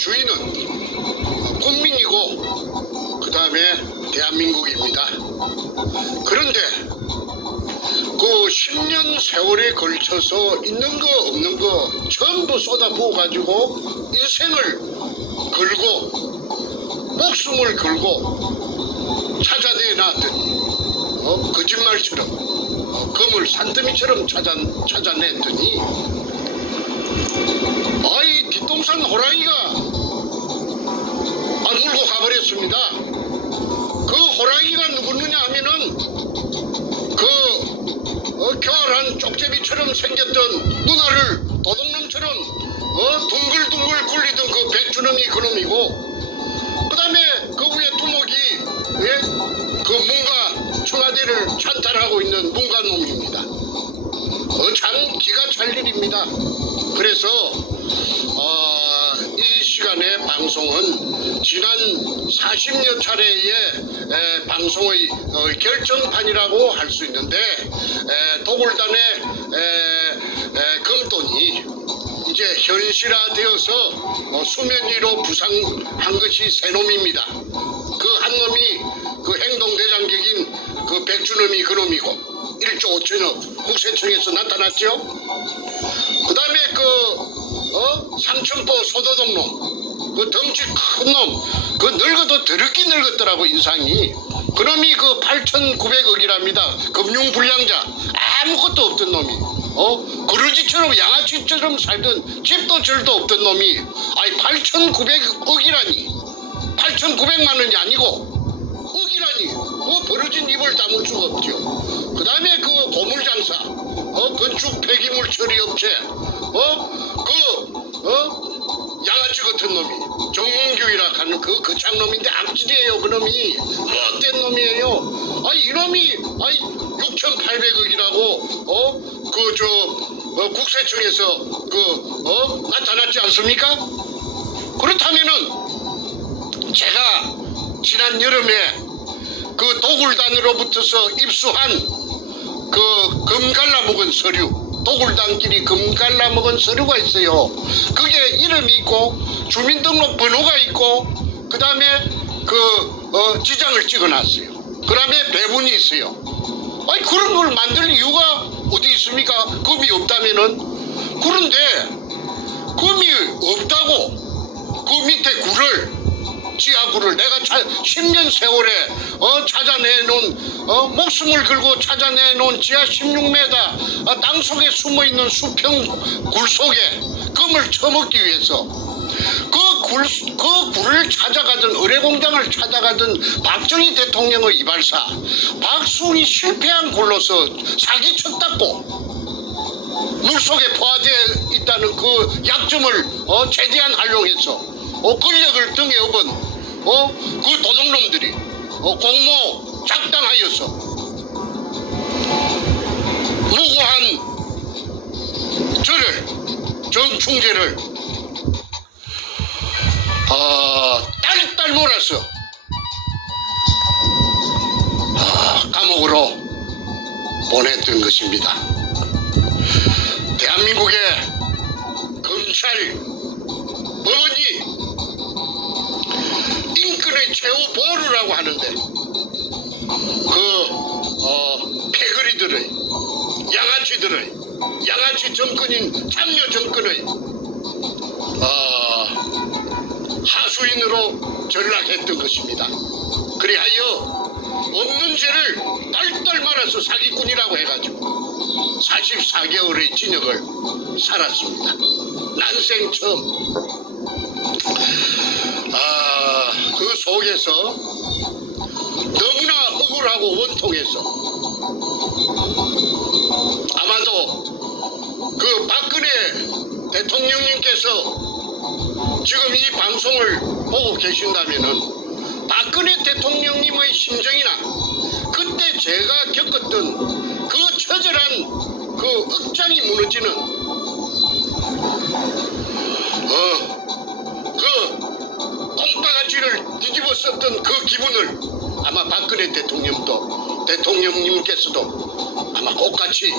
주인은 국민이고 그 다음에 대한민국입니다. 그런데 그 10년 세월에 걸쳐서 있는 거 없는 거 전부 쏟아부어 가지고 인생을 걸고 목숨을 걸고 찾아내놨더니 거짓말처럼 검을 산더미처럼 찾아냈더니 아이 뒷동산 호랑이가 물고 가버렸습니다. 그 호랑이가 누구느냐 하면은 교활한 쪽제비처럼 생겼던 누나를 도둑놈처럼 둥글둥글 굴리던 그 백주놈이 그놈이고, 그 다음에 그 위에 두목이 그 문가 청와대를 찬탈하고 있는 문가놈입니다. 참 기가 찰 일입니다. 그래서 이 시간의 방송은 지난 40여 차례의 방송의 결정판이라고 할 수 있는데, 도굴단의 금돈이 이제 현실화되어서 수면 위로 부상한 것이 세 놈입니다. 그 한 놈이 그 행동대장격인 그 백주놈이 그놈이고 1조 5천억 국세청에서 나타났죠. 그 다음에 삼천포 소도둑놈, 그 덩치 큰 놈, 그 늙어도 더럽게 늙었더라고 인상이. 그놈이 그 8,900억이랍니다. 금융불량자, 아무것도 없던 놈이. 그러지처럼 양아치처럼 살던 집도 절도 없던 놈이 8,900억이라니 8,900만 원이 아니고 억이라니 벌어진 입을 다물 수가 없죠. 그 다음에 그 보물장사, 건축 폐기물 처리업체, 양아치 같은 놈이 정문규이라 하는 그 거창놈인데 악질이에요. 그놈이 못된 놈이에요. 이놈이 6,800억이라고 국세청에서 나타났지 않습니까? 그렇다면은 제가 지난 여름에 그 도굴단으로부터서 입수한 그 금 갈라먹은 서류, 도굴단끼리 금 갈라먹은 서류가 있어요. 그게 이름이 있고 주민등록 번호가 있고 그 다음에 지장을 찍어놨어요. 그 다음에 배분이 있어요. 그런 걸 만들 이유가 어디 있습니까? 금이 없다면은. 그런데 금이 없다고 그 밑에 굴을, 지하굴을 내가 10년 세월에 찾아내놓은 목숨을 걸고 찾아내놓은 지하 16m 땅속에 숨어있는 수평 굴 속에 금을 처먹기 위해서 그 굴을 찾아가던, 의뢰공장을 찾아가던 박정희 대통령의 이발사 박순이 실패한 굴로서 사기쳤다고, 물속에 포화되어 있다는 그 약점을 최대한 활용해서 권력을 등에 업은 그 도둑놈들이 공모 작당하여서 무고한 저를, 정충재를 딸딸 몰아서 감옥으로 보냈던 것입니다. 대한민국의 검찰, 법원이 인권의 최후 보루라고 하는데 패거리들의, 양아치들의, 양아치 정권인 참여 정권의 하수인으로 전락했던 것입니다. 그리하여 없는 죄를 딸딸 말아서 사기꾼이라고 해가지고 44개월의 징역을 살았습니다. 난생 처음. 그 속에서 너무나 억울하고 원통해서 아마도 그 박근혜 대통령님께서 지금 이 방송을 보고 계신다면은 박근혜 대통령님의 심정이나 그때 제가 겪었던 그 처절한 그 억장이 무너지는 똥바가지를 뒤집어 썼던 그 기분을 아마 박근혜 대통령님께서도 아마 똑같이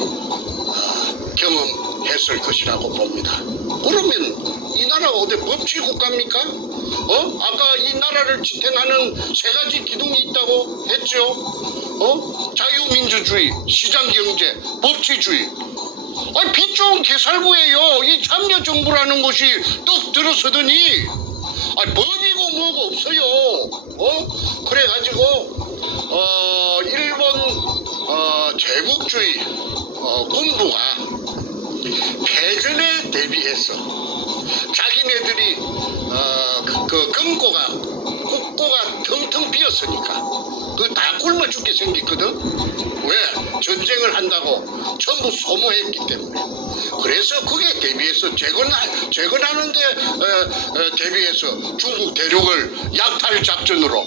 경험했을 것이라고 봅니다. 그러면 이 나라가 어디 법치 국가입니까? 아까 이 나라를 지탱하는 세 가지 기둥이 있다고 했죠. 자유민주주의, 시장경제, 법치주의. 아니, 빚 좋은 개살구예요. 이 참여정부라는 것이 떡 들어서더니 법이고 뭐고 없어요. 그래가지고 일본 제국주의 군부가 패전에 대비해서 자기네들이 그 금고가 국고가 텅텅 비었으니까 그 다 굶어 죽게 생겼거든. 왜? 전쟁을 한다고 전부 소모했기 때문에. 그래서 그게 대비해서 재건하는데 대비해서 중국 대륙을 약탈 작전으로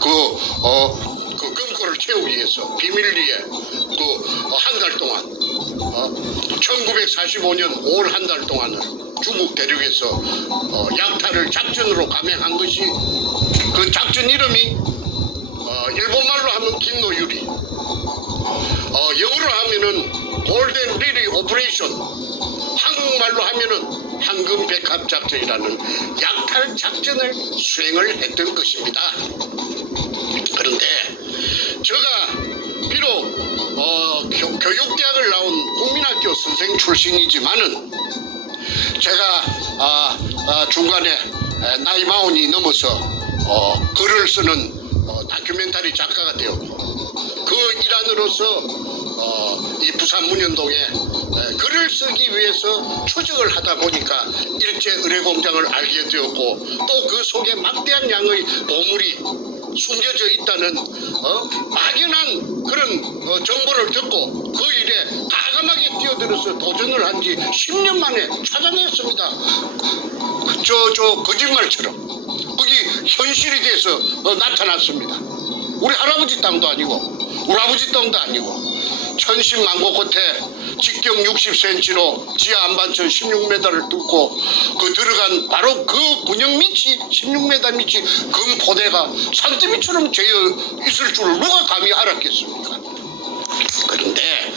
그 금고를 채우기 위해서 비밀리에 한 달 동안 1945년 5월 한 달 동안을 중국 대륙에서 약탈을 작전으로 감행한 것이 그 작전 이름이 일본말로 하면 긴노유리, 영어로 하면은 골든 리리 오퍼레이션, 한국말로 하면은 황금백합 작전이라는 약탈 작전을 수행을 했던 것입니다. 그런데 제가 비록 교육대학을 나온 국민학교 선생 출신이지만은 제가 중간에 나이 40이 넘어서 글을 쓰는 다큐멘터리 작가가 되었고 그 일환으로서 이 부산 문현동에 글을 쓰기 위해서 추적을 하다 보니까 일제 의뢰공장을 알게 되었고 또 그 속에 막대한 양의 보물이 숨겨져 있다는 막연한 그런 정보를 듣고 그 일에 과감하게 뛰어들어서 도전을 한 지 10년 만에 찾아냈습니다. 저 거짓말처럼 거기 현실이 돼서 나타났습니다. 우리 할아버지 땅도 아니고 우리 아버지 땅도 아니고 천신만고 끝에 직경 60cm로 지하 안반천 16m를 뚫고 그 들어간 바로 그 군영 밑이 16m 밑이 금포대가 산더미처럼 재어 있을 줄을 누가 감히 알았겠습니까? 그런데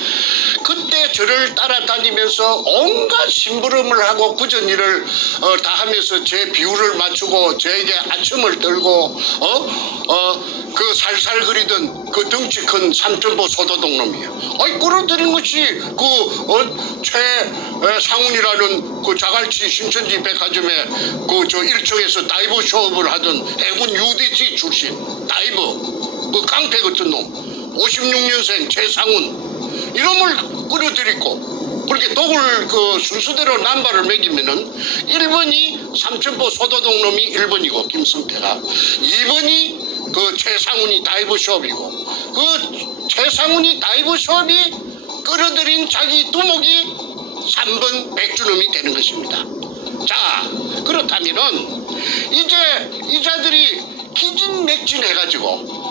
그때 저를 따라다니면서 온갖 심부름을 하고 부전일을 다 하면서 제 비율을 맞추고 저에게 아첨을 떨고 그 살살 그리던 그 덩치 큰 삼천포 소도동 놈이에요. 끌어들인 것이 최상훈이라는 그 자갈치 신천지 백화점에 저 1층에서 다이브 쇼업을 하던 해군 UDT 출신 다이브 그 깡패 같은 놈 56년생 최상훈 이놈을 끌어들이고 그렇게 독을 그 순서대로 남발을 매기면은 1번이 삼천포 소도동 놈이 1번이고 김성태가 2번이 그 최상훈이 다이브숍이고 그 최상훈이 다이브숍이 끌어들인 자기 두목이 3번 백주놈이 되는 것입니다. 자, 그렇다면은 이제 이자들이 기진맥진해가지고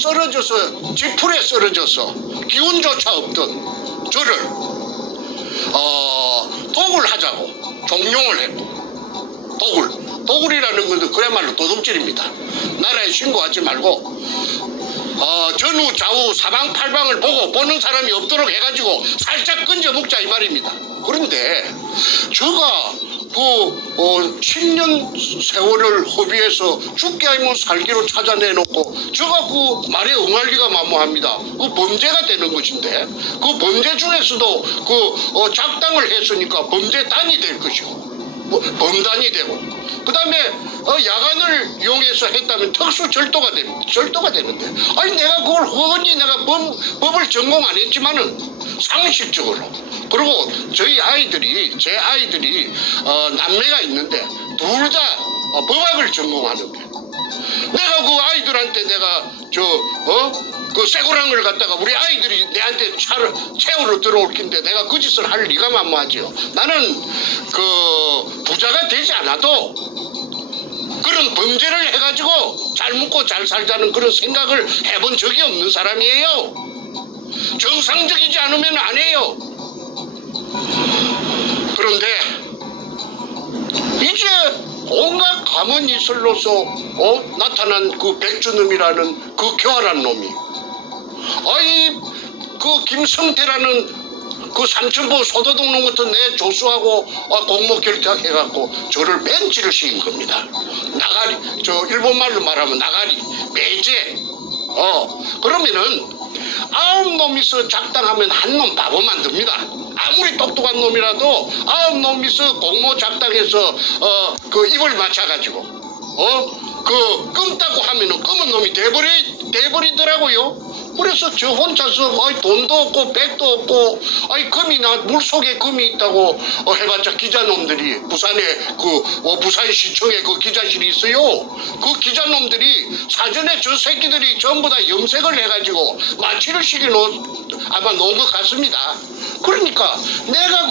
쓰러져서 지풀에 쓰러져서 기운조차 없던 저를 독을 하자고 종용을 했고 독을이라는 것은 그야말로 도둑질입니다. 나라에 신고하지 말고 전후 좌우 사방팔방을 보는 사람이 없도록 해가지고 살짝 건져 먹자 이 말입니다. 그런데 제가 10년 세월을 허비해서 죽게 아니면 살기로 찾아내놓고 제가 그 말에 응할 리가 만무합니다. 그 범죄가 되는 것인데 그 범죄 중에서도 그 작당을 했으니까 범죄단이 될 것이고 범단이 되고 그 다음에 야간을 이용해서 했다면 특수절도가 되는데 아니 내가 그걸 허언지 내가 법을 전공 안 했지만은 상식적으로 그리고 제 아이들이 남매가 있는데 둘 다 법학을 전공하는데 내가 그 아이들한테 내가 그 쇠고랑을 갖다가 우리 아이들이 내한테 채우러 들어올 텐데 내가 그 짓을 할 리가 만무하지요. 나는 그 부자가 되지 않아도 그런 범죄를 해가지고 잘 먹고 잘 살자는 그런 생각을 해본 적이 없는 사람이에요. 정상적이지 않으면 안 해요. 그런데 이제 온갖 가문이슬로서 나타난 그 백주놈이라는 그 교활한 놈이 그 김성태라는 그 삼천포 소도 동는 것도 내 조수하고 공모 결탁해갖고 저를 벤치를 시킨 겁니다. 나가리, 저 일본말로 말하면 나가리, 매제. 그러면은 9놈이서 작당하면 한 놈 바보 만듭니다. 아무리 똑똑한 놈이라도 9놈이서 공모 작당해서 그 입을 맞춰가지고 그 끔다고 하면은 검은 놈이 돼버리더라고요. 그래서 저 혼자서 돈도 없고 백도 없고 금이 물속에 금이 있다고 해봤자 기자놈들이 부산에 부산시청에 그 기자실이 있어요. 그 기자놈들이 사전에 저 새끼들이 전부 다 염색을 해가지고 마취를 아마 놓은 것 같습니다. 그러니까 내가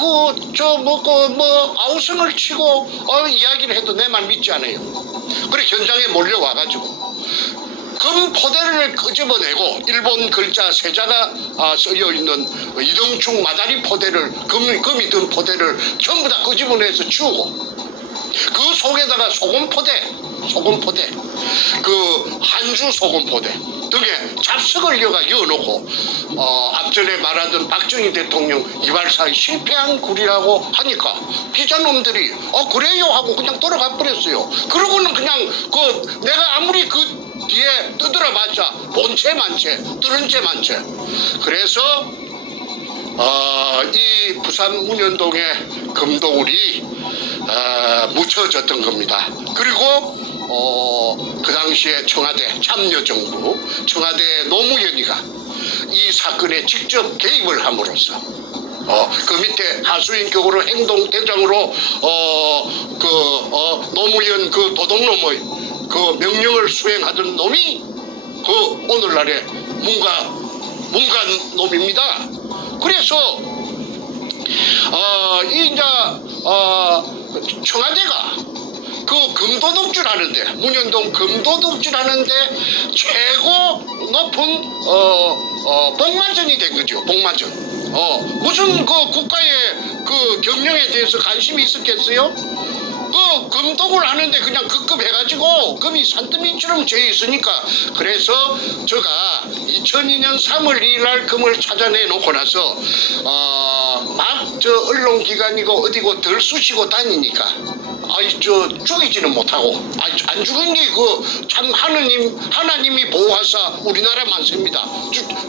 아우성을 치고 이야기를 해도 내 말 믿지 않아요. 그래 현장에 몰려와가지고 금 포대를 끄집어내고 일본 글자 세자가 쓰여있는 이등충 마다리 포대를 금이 든 포대를 전부 다 끄집어내서 치우고 그 속에다가 소금 포대 그 한주 소금 포대 등에 잡석을 이어놓고 앞전에 말하던 박정희 대통령 이발사의 실패한 굴이라고 하니까 기자놈들이 그래요 하고 그냥 돌아가 버렸어요. 그러고는 그냥 내가 아무리 뒤에 두드려봤자 본체 만체 뚫은 채 만체. 그래서 이 부산 문현동의 금도굴이 묻혀졌던 겁니다. 그리고 그 당시에 청와대 참여정부 청와대 노무현이가 이 사건에 직접 개입을 함으로써 그 밑에 하수인격으로 행동대장으로 노무현 그 도둑놈의 그 명령을 수행하던 놈이 오늘날의 문관 놈입니다. 그래서 청와대가 그 금도둑질 하는데 문현동 금도둑질 하는데 최고 높은 복마전이 된 거죠. 복마전. 무슨 국가의 경영에 대해서 관심이 있었겠어요? 금독을 하는데 그냥 급급해가지고 금이 산더미처럼 재 있으니까 그래서 제가 2002년 3월 2일 날 금을 찾아내 놓고 나서 언론기관이고 어디고 덜 쑤시고 다니니까 죽이지는 못하고 안 죽은 게 참 하나님이 보호하사 우리나라 만세입니다.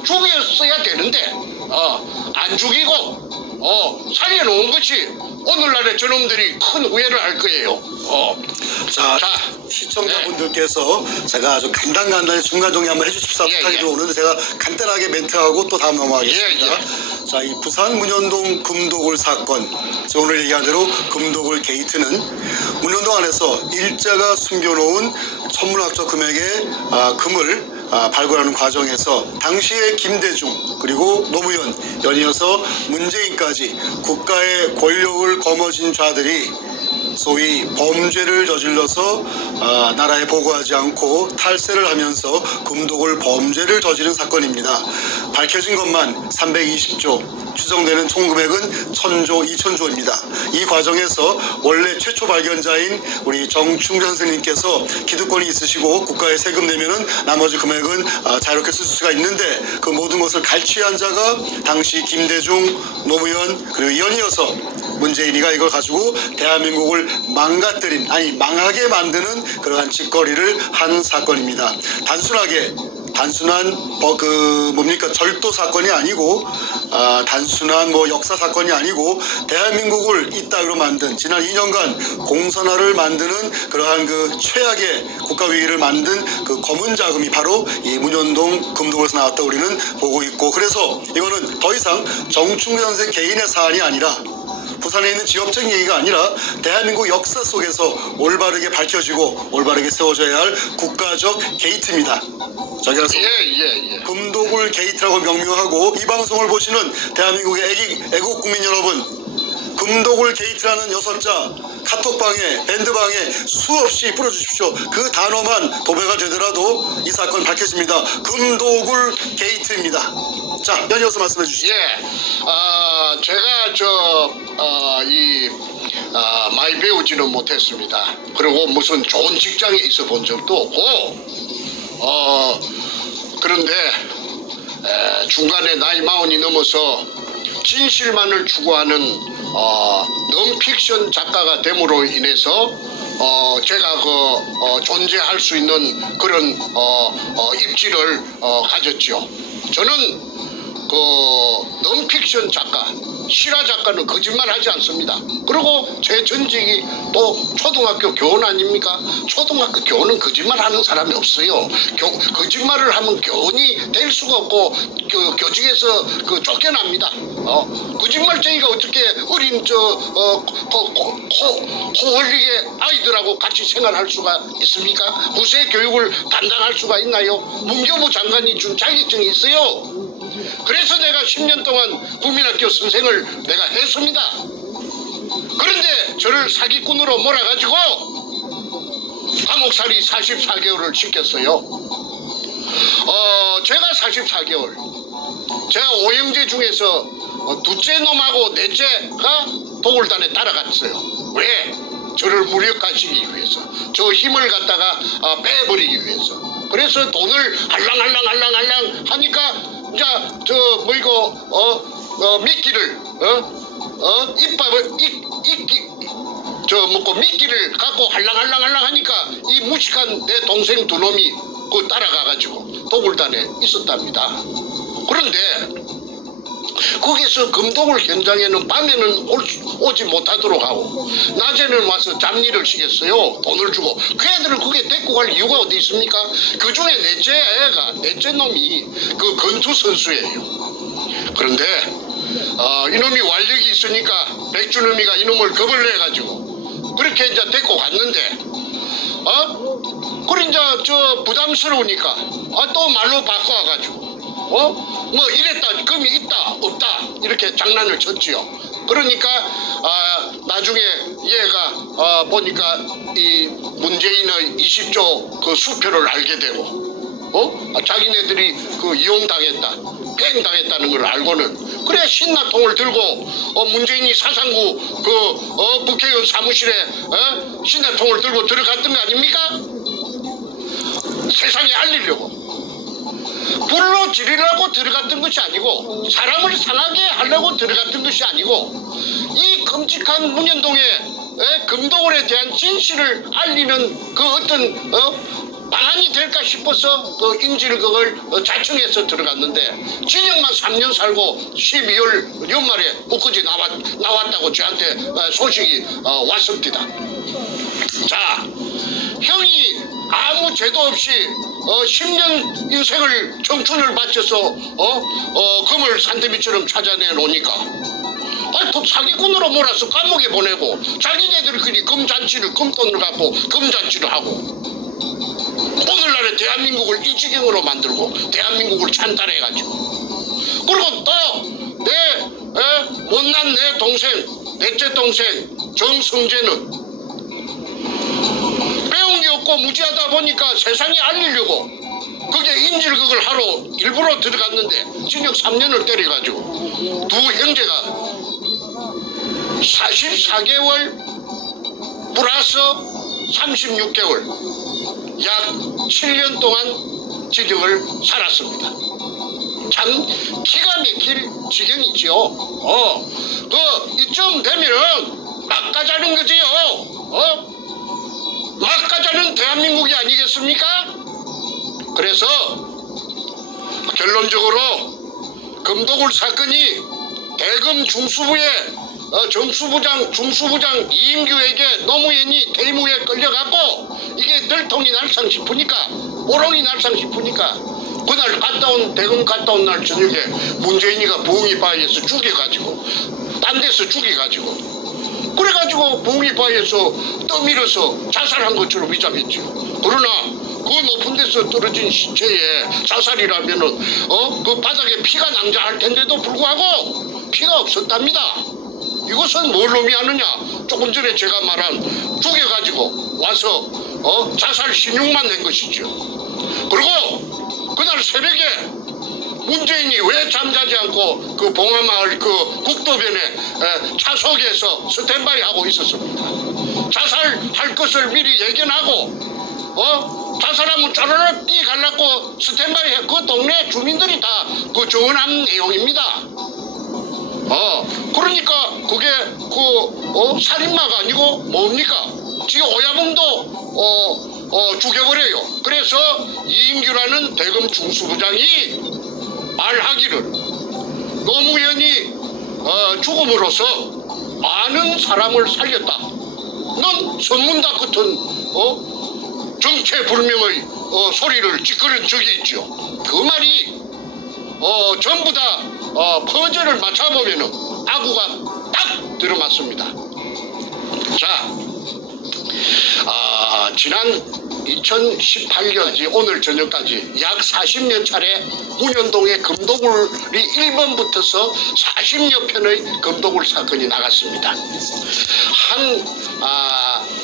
죽였어야 되는데 안 죽이고 살려놓은 것이 오늘날의 저놈들이 큰 후회를 할 거예요. 자, 시청자분들께서 제가 아주 간단히 중간정리 한번 해주십사 부탁이 들어오는데 제가 간단하게 멘트하고 또 다음 넘어가겠습니다. 자, 이 부산 문현동 금도굴 사건, 오늘 얘기한 대로 금도굴 게이트는 문현동 안에서 일제가 숨겨놓은 천문학적 금액의 금을 발굴하는 과정에서 당시의 김대중 그리고 노무현 연이어서 문재인까지 국가의 권력을 거머쥔 자들이 소위 범죄를 저질러서 나라에 보고하지 않고 탈세를 하면서 금독을 범죄를 저지른 사건입니다. 밝혀진 것만 320조, 추정되는 총금액은 1000조, 2000조입니다. 이 과정에서 원래 최초 발견자인 우리 정충전 선생님께서 기득권이 있으시고 국가에 세금 내면은 나머지 금액은 자유롭게 쓸 수가 있는데 그 모든 것을 갈취한 자가 당시 김대중, 노무현 그리고 연이어서 문재인이가 이걸 가지고 대한민국을 망하게 만드는 그러한 짓거리를 한 사건입니다. 단순한 절도 사건이 아니고 단순한 역사 사건이 아니고 대한민국을 이따위로 만든 지난 2년간 공산화를 만드는 그러한 그 최악의 국가 위기를 만든 그 검은 자금이 바로 이 문현동 금도굴에서 나왔다 우리는 보고 있고, 그래서 이거는 더 이상 정충근 선생 개인의 사안이 아니라 부산에 있는 지역적인 얘기가 아니라 대한민국 역사 속에서 올바르게 밝혀지고 올바르게 세워져야 할 국가적 게이트입니다. 자, 그래서 금도굴 게이트라고 명명하고 이 방송을 보시는 대한민국의 애국 국민 여러분, 금도굴 게이트라는 6자 카톡방에 밴드방에 수없이 뿌려주십시오. 그 단어만 도배가 되더라도 이 사건 밝혀집니다. 금도굴 게이트입니다. 자, 연이어서 말씀해 주시죠. 제가 많이 배우지는 못했습니다. 그리고 무슨 좋은 직장에 있어 본 적도 없고, 그런데 중간에 나이 40이 넘어서 진실만을 추구하는 넌픽션 작가가 됨으로 인해서 제가 존재할 수 있는 그런 입지를 가졌죠. 저는 넌픽션 작가, 실화 작가는 거짓말하지 않습니다. 그리고 제 전직이 또 초등학교 교원 아닙니까? 초등학교 교원은 거짓말하는 사람이 없어요. 거짓말을 하면 교원이 될 수가 없고 교직에서 쫓겨납니다. 거짓말쟁이가 어떻게 어린 코 흘리게 아이들하고 같이 생활할 수가 있습니까? 구세 교육을 담당할 수가 있나요? 문교부 장관이 준 자격증이 있어요. 그래서 내가 10년 동안 국민학교 선생을 내가 했습니다. 그런데 저를 사기꾼으로 몰아가지고 감옥살이 44개월을 시켰어요. 제가 44개월, 제가 오형제 중에서 둘째 놈하고 넷째가 도굴단에 따라갔어요. 왜? 저를 무력화시키기 위해서, 저 힘을 갖다가 빼버리기 위해서. 그래서 돈을 알랑알랑 하니까 이제 미끼를 미끼를 갖고 할랑할랑 하니까 이 무식한 내 동생 두 놈이 따라가가지고 도굴단에 있었답니다. 그런데 거기서 금도굴 현장에는 밤에는 오지 못하도록 하고 낮에는 와서 잡일을 시켰어요. 돈을 주고. 그 애들을 거기에 데리고 갈 이유가 어디 있습니까? 그 중에 넷째 놈이 그 권투 선수예요. 그런데 이놈이 완력이 있으니까 백준음이가 이놈을 겁을 내가지고 그렇게 이제 데리고 갔는데 그래 이제 부담스러우니까 또 말로 바꿔가지고 뭐 이랬다, 금이 있다, 없다 이렇게 장난을 쳤지요. 그러니까 나중에 얘가 보니까 이 문재인의 20조 그 수표를 알게 되고 자기네들이 이용당했다, 뺑당했다는 걸 알고는 그래 신나통을 들고 문재인이 사상구 국회의원 사무실에 신나통을 들고 들어갔던 거 아닙니까? 세상에 알리려고. 불로 지르려고 들어갔던 것이 아니고 사람을 상하게 하려고 들어갔던 것이 아니고 이 끔찍한 문현동의 금도굴에 대한 진실을 알리는 그 어떤 방안이 될까 싶어서 인질 그걸 자청해서 들어갔는데 징역만 3년 살고 12월 연말에 엊그제 나왔다고 저한테 소식이 왔습니다. 자, 형이 아무 죄도 없이 10년 인생을 청춘을 바쳐서 금을 산더미처럼 찾아내 놓으니까 또 사기꾼으로 몰아서 감옥에 보내고 자기네들끼리 금돈을 갖고 금잔치를 하고 오늘날의 대한민국을 이 지경으로 만들고 대한민국을 찬탈해가지고 그리고 또 내 못난 내 동생 넷째 동생 정성재는 배운 게 없고 무지하다 보니까 세상에 알리려고 그게 인질극을 하러 일부러 들어갔는데 징역 3년을 때려가지고 두 형제가 44개월 플러스 36개월 약 7년 동안 징역을 살았습니다. 참 기가 막힐 지경이지요. 이쯤 되면은 막 가자는 거지요. 막 가자는 대한민국이 아니겠습니까? 그래서 결론적으로 금도굴 사건이 대검 중수부의 중수부장 이인규에게 노무현이 대무에 끌려가고 이게 들통이 날상 싶으니까 보롱이 날상 싶으니까 그날 대검 갔다 온 날 저녁에 문재인이가 부흥이바위에서 죽여가지고 딴 데서 죽여가지고 그래가지고 부흥이바위에서 떠밀어서 자살한 것처럼 위장했죠. 그러나 그 높은 데서 떨어진 시체에 자살이라면은 그 바닥에 피가 낭자할 텐데도 불구하고 피가 없었답니다. 이것은 뭘 의미하느냐? 조금 전에 제가 말한 죽여가지고 와서 자살 신용만 낸 것이죠. 그리고 그날 새벽에 문재인이 왜 잠자지 않고 그 봉화마을 그 국도변에 차석에서 스탠바이 하고 있었습니다. 자살할 것을 미리 예견하고 자살하면 쪼르륵 뛰갈라고 스탠바이 해. 그 동네 주민들이 다 그 전한 내용입니다. 그러니까 그게 살인마가 아니고 뭡니까? 지금 오야봉도 죽여버려요. 그래서 이인규라는 대검 중수부장이 말하기를 노무현이 죽음으로써 많은 사람을 살렸다. 넌 선문답 같은 정체불명의 소리를 찌끄는 적이 있죠. 그 말이 전부 다 퍼즐을 맞춰보면은 아구가 딱 들어맞습니다. 자, 지난 2018년 오늘 저녁까지 약 40여 차례 문현동의 금도굴이 1번 붙어서 40여 편의 금도굴 사건이 나갔습니다.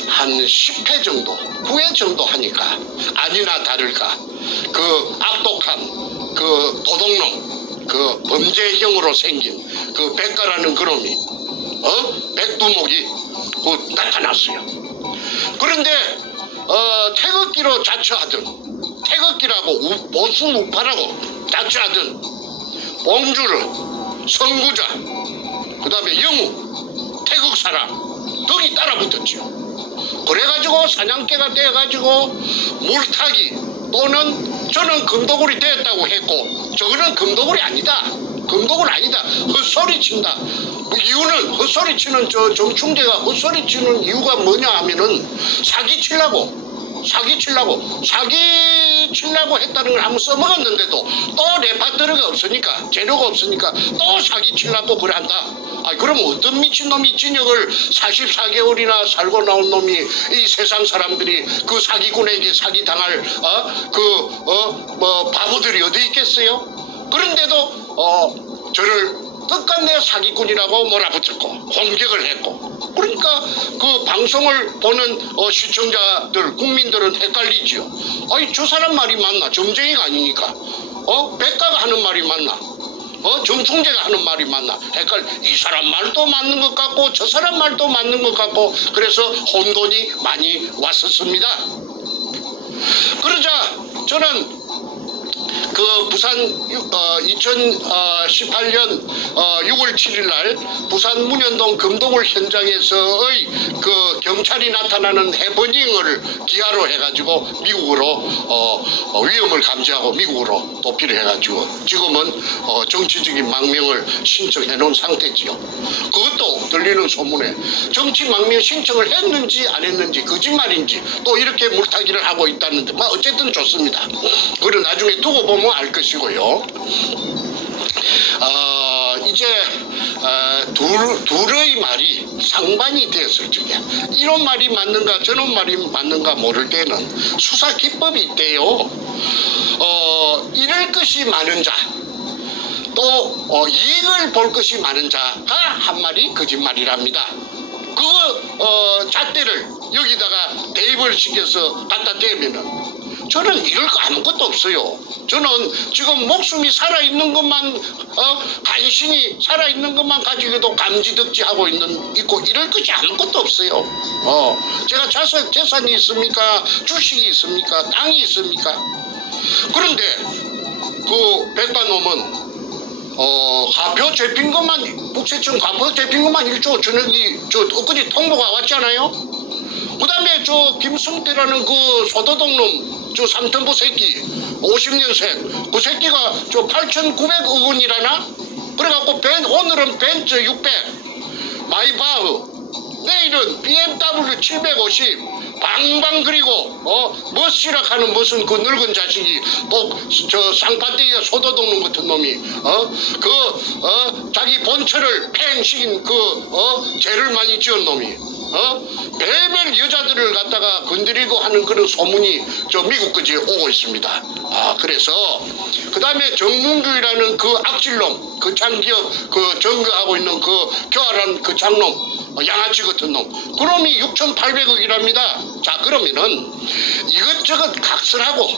한 10회 정도, 9회 정도 하니까 아니나 다를까 그 악독한 그 도둑놈, 그 범죄형으로 생긴 그 백가라는 그놈이 백두목이 나타났어요. 그런데 태극기로 자처하던, 태극기라고 보수 우파라고 자처하던 봉주르, 선구자, 그 다음에 영우, 태극 사람 등이 따라붙었죠. 그래가지고 사냥개가 돼가지고 물타기 또는 저는 금도굴이 되었다고 했고 저거는 금도굴이 아니다. 금도굴 아니다. 헛소리 친다. 이유는 헛소리 치는 정충대가 헛소리 치는 이유가 뭐냐 하면은 사기 치려고 했다는 걸 한번 써먹었는데도 또 레파토리가 없으니까 재료가 없으니까 또 사기 치려고 그래 한다. 그럼 어떤 미친놈이 진역을 44개월이나 살고 나온 놈이 이 세상 사람들이 그 사기꾼에게 사기당할 바보들이 어디 있겠어요? 그런데도 저를 끝끝내 사기꾼이라고 몰아붙였고 공격을 했고, 그러니까 그 방송을 보는 시청자들, 국민들은 헷갈리지요. 저 사람 말이 맞나? 점쟁이가 아니니까. 백가가 하는 말이 맞나? 정충재가 하는 말이 맞나? 이 사람 말도 맞는 것 같고 저 사람 말도 맞는 것 같고, 그래서 혼돈이 많이 왔었습니다. 그러자 저는 그 부산 2018년 6월 7일 날 부산 문현동 금도굴 현장에서의 그 경찰이 나타나는 해버닝을 기하로 해가지고 미국으로 위험을 감지하고 미국으로 도피를 해가지고 지금은 정치적인 망명을 신청해 놓은 상태지요. 그것도 들리는 소문에 정치 망명 신청을 했는지 안 했는지 거짓말인지 또 이렇게 물타기를 하고 있다는데 어쨌든 좋습니다. 그걸 나중에 두고 보면 알 것이고요. 이제 둘의 말이 상반이 되었을 적에 이런 말이 맞는가 저런 말이 맞는가 모를 때는 수사 기법이 있대요. 잃을 것이 많은 자, 또 이익을 볼 것이 많은 자가 한 말이 거짓말이랍니다. 그거 잣대를 여기다가 대입을 시켜서 갖다 대면은 저는 이럴 거 아무것도 없어요. 저는 지금 목숨이 살아있는 것만 간신히 살아있는 것만 가지고도 감지덕지하고 있고 이럴 것이 아무것도 없어요. 제가 재산이 있습니까? 주식이 있습니까? 땅이 있습니까? 그런데 그 백반놈은 가표 잡힌 것만, 국세청 가표 잡힌 것만 1조 저녁이 엊그제 통보가 왔잖아요. 그 다음에 김승태라는 그 소도동놈 삼천포 새끼 50년생 그 새끼가 8,900억 원이라나? 그래갖고 오늘은 벤츠 600 마이바흐, 내일은 BMW 750 방방, 그리고 머시락하는 무슨 그 늙은 자식이 또 쌍판대기가 소도둑놈 같은 놈이 자기 본처를 팽식인 죄를 많이 지은 놈이 별별 여자들을 갖다가 건드리고 하는 그런 소문이 미국까지 오고 있습니다. 그래서 그 다음에 정문규라는 그 악질놈, 그 장기업 증거하고 있는 그 교활한 그 장놈, 양아치 같은 놈, 그놈이 6,800억이랍니다. 자, 그러면은 이것저것 각설하고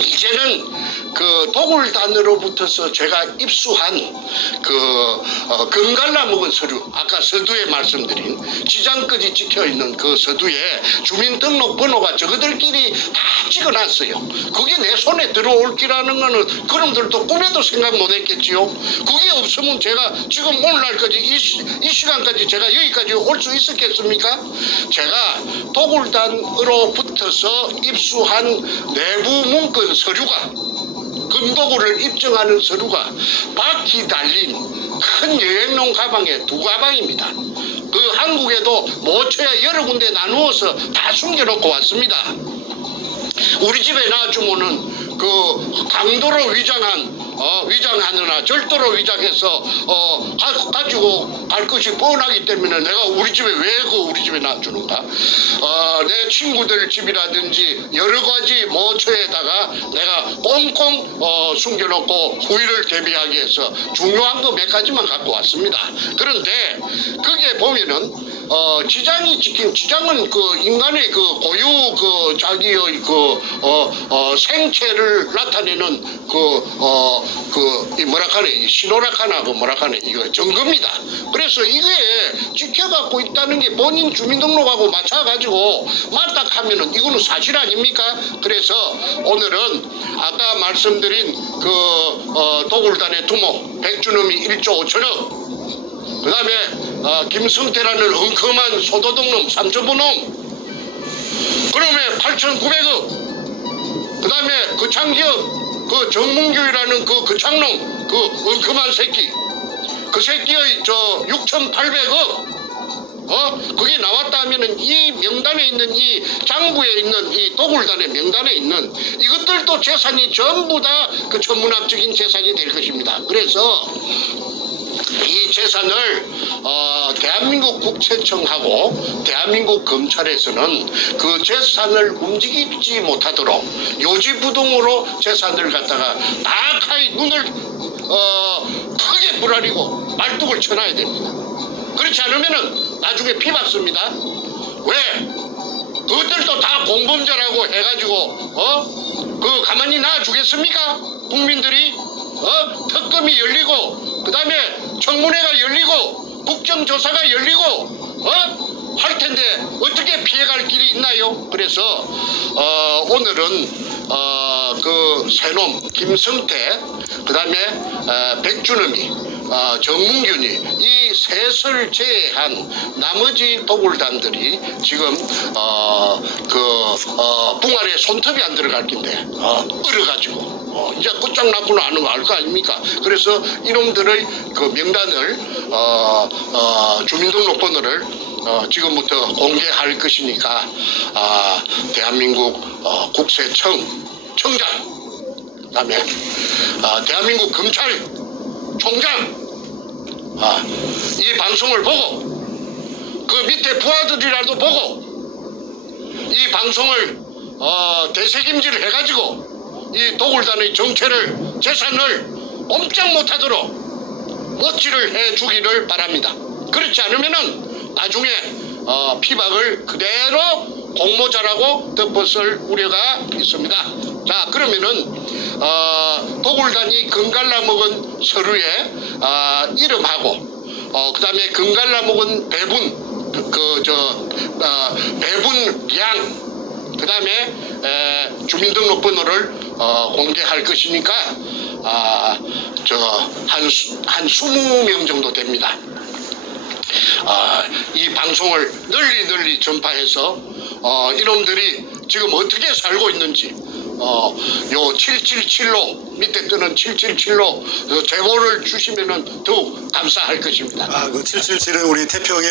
이제는 그 도굴단으로부터서 제가 입수한 그 금갈라 먹은 서류, 아까 서두에 말씀드린 지장까지 찍혀있는 그 서두에 주민등록번호가 저그들끼리 다 찍어놨어요. 그게 내 손에 들어올 기라는 거는 그놈들도 꿈에도 생각 못했겠지요. 그게 없으면 제가 지금 오늘날까지 이 시간까지 제가 여기까지 올 수 있었겠습니까? 제가 도굴단으로부터서 입수한 내부 문건 서류가, 금도굴을 입증하는 서류가 바퀴 달린 큰 여행용 가방에 2가방입니다. 그 한국에도 모처에 여러 군데 나누어서 다 숨겨놓고 왔습니다. 우리 집에 놔주면은 그 강도로 위장하느라 절도로 위장해서 가지고 갈 것이 뻔하기 때문에 내가 우리 집에 왜 우리 집에 놔주는가? 내 친구들 집이라든지 여러 가지 모처에다가 내가 꽁꽁 숨겨놓고 후일을 대비하기 위해서 중요한 거 몇 가지만 갖고 왔습니다. 그런데 그게 보면은 지장이 찍힌, 지장은 그 인간의 그 고유 그 자기의 그 생체를 나타내는 신호락하나 이거 증거입니다. 그래서 이게 찍혀갖고 있다는 게 본인 주민등록하고 맞춰가지고 맞닥 하면은 이거는 사실 아닙니까? 그래서 오늘은 아까 말씀드린 그 도굴단의 두목 백주놈이 1조 5천억, 그 다음에 김성태라는 엉큼한 소도둑놈 3천부놈, 그놈의 8,900억, 그 다음에 그창기업 그 정문규라는 그 창놈 그 엉큼한 새끼, 그 새끼의 6,800억 그게 나왔다 하면은 이 명단에 있는 이 장부에 있는 이 도굴단의 명단에 있는 이것들도 재산이 전부 다 그 천문학적인 재산이 될 것입니다. 그래서 이 재산을 대한민국 국세청하고 대한민국 검찰에서는 그 재산을 움직이지 못하도록 요지부동으로 재산을 갖다가 딱하이 눈을 크게 부라리고 말뚝을 쳐놔야 됩니다. 그렇지 않으면은 나중에 피 받습니다. 왜? 그것들도 다 공범자라고 해가지고 그 가만히 놔주겠습니까? 국민들이 특검이 열리고 그 다음에 청문회가 열리고 국정조사가 열리고 할 텐데 어떻게 피해갈 길이 있나요? 그래서 오늘은 그 새놈 김성태, 그 다음에 백준음이, 정문균이 이 셋을 제외한 나머지 도굴단들이 지금 붕알에 손톱이 안 들어갈 긴데 얼어가지고 이제 끝장났구나 하는 거 알 거 아닙니까? 그래서 이놈들의 그 명단을 주민등록번호를 지금부터 공개할 것이니까 대한민국 국세청장, 그다음에 대한민국 검찰총장 이 방송을 보고 그 밑에 부하들이라도 보고 이 방송을 되새김질 해가지고 이 도굴단의 정체를, 재산을 꼼짝 못하도록 멋지를 해주기를 바랍니다. 그렇지 않으면은 나중에 피박을 그대로 공모자라고 덮었을 우려가 있습니다. 자, 그러면은 도굴단이 금갈라 먹은 서류에 이름하고 그 다음에 금갈라 먹은 배분 배분량, 그 다음에 주민등록번호를 공개할 것이니까 한 20명 정도 됩니다. 이 방송을 널리 전파해서 이놈들이 지금 어떻게 살고 있는지 요 777로 밑에 뜨는 777로 제보를 주시면은 더욱 감사할 것입니다. 그 777은 우리 태평의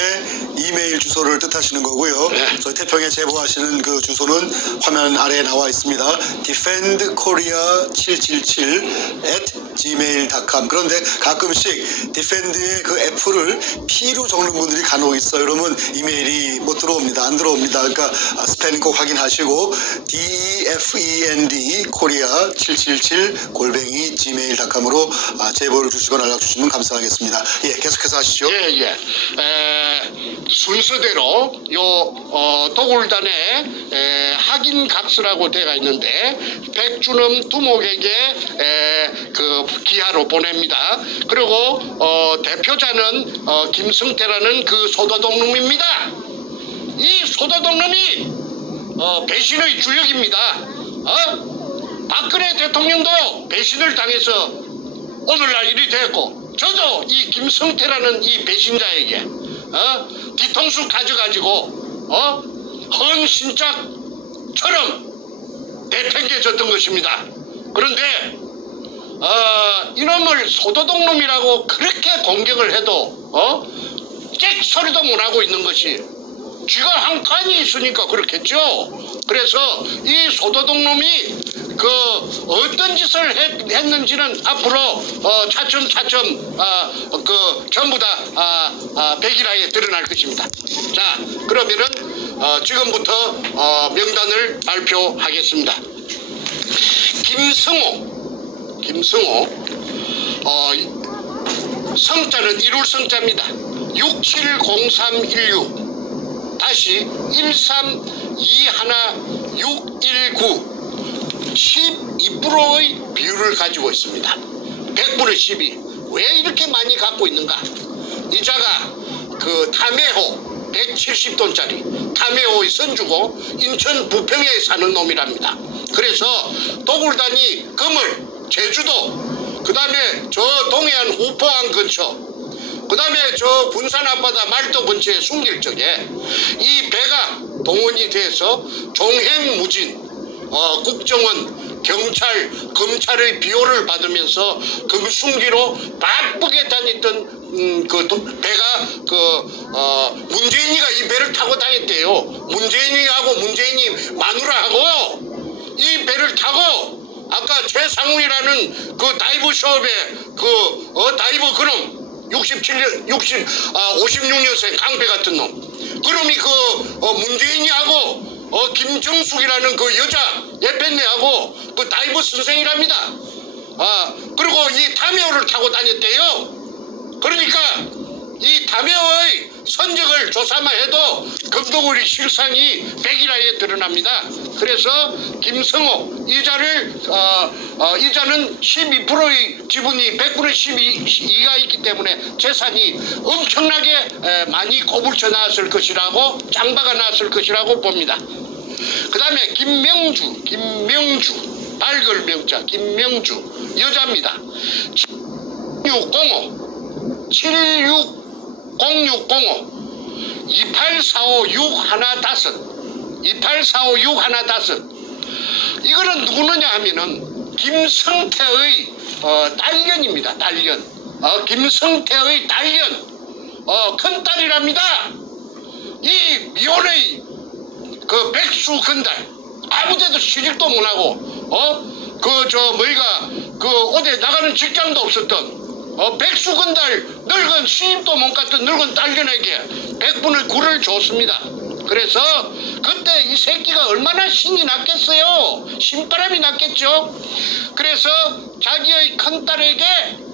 이메일 주소를 뜻하시는 거고요. 네. 저희 태평에 제보하시는 그 주소는 화면 아래에 나와 있습니다. defendkorea777@gmail.com. 그런데 가끔씩 defend의 그 F를 P로 적는 분들이 간혹 있어요. 그러면 이메일이 못 들어옵니다. 안 들어옵니다. 그러니까 스펠링 꼭 확인하시고 defend R&D 코리아 777 @gmail.com으로 제보를 주시거나 연락 주시면 감사하겠습니다. 예, 계속해서 하시죠. 예. 순서대로 요 도굴단의 확인 값이라고 되어 있는데 백주놈 두목에게 그 기하로 보냅니다. 그리고 대표자는 김승태라는 그 소도독놈입니다. 이 소도독놈이 배신의 주역입니다. 박근혜 대통령도 배신을 당해서 오늘날 일이 됐고, 저도 이 김성태라는 이 배신자에게 뒤통수 가져가지고 헌신짝처럼 내팽개졌던 것입니다. 그런데 이놈을 소도독놈이라고 그렇게 공격을 해도 짹 소리도 못하고 있는 것이 쥐가 한 칸이 있으니까 그렇겠죠. 그래서 이 소도독놈이 그 어떤 짓을 했는지는 앞으로 차츰 그 전부 다 백일하에 드러날 것입니다. 자, 그러면은 지금부터 명단을 발표하겠습니다. 김승호 성자는 이룰 성자입니다. 670316 다시 1321619 12%의 비율을 가지고 있습니다. 100분의 12. 왜 이렇게 많이 갖고 있는가? 이자가 그 탐해호 170돈짜리 탐해호의 선주고 인천 부평에 사는 놈이랍니다. 그래서 도굴단이 금을 제주도, 그 다음에 저 동해안 후포항 근처, 그 다음에 저 군산 앞바다 말도 근처에 숨길 적에 이 배가 동원이 돼서 종횡무진 국정원, 경찰, 검찰의 비호를 받으면서 금숭기로 바쁘게 다녔던 그 배가 문재인이가 이 배를 타고 다녔대요. 문재인이 마누라하고 이 배를 타고 아까 최상훈이라는 그 다이브 숍에 다이브 그놈 56년생 강배 같은 놈. 그놈이 문재인이하고 김정숙이라는 그 여자 예편네하고 그 다이브 선생이랍니다. 그리고 이 담요를 타고 다녔대요. 그러니까 이 담요의 선적을 조사만 해도 금도구리 실상이 백일하에 드러납니다. 그래서 김성호 이자는 12%의 지분이 100분의 12가 있기 때문에 재산이 엄청나게 많이 고불쳐 나왔을 것이라고, 짱박아 나왔을 것이라고 봅니다. 그 다음에 김명주 밝을 명자 김명주 여자입니다. 7605 2845615 이거는 누구느냐 하면은 김성태의 딸년입니다. 딸년. 김성태의 딸년 큰딸이랍니다. 이 미혼의 그 백수 건달 아무데도 시집도 못하고 어디 나가는 직장도 없었던 백수 건달 늙은 시집도 못 갔던 늙은 딸년에게 100분의 9를 줬습니다. 그래서 그때 이 새끼가 얼마나 신이 났겠어요. 신바람이 났겠죠. 그래서 자기의 큰딸에게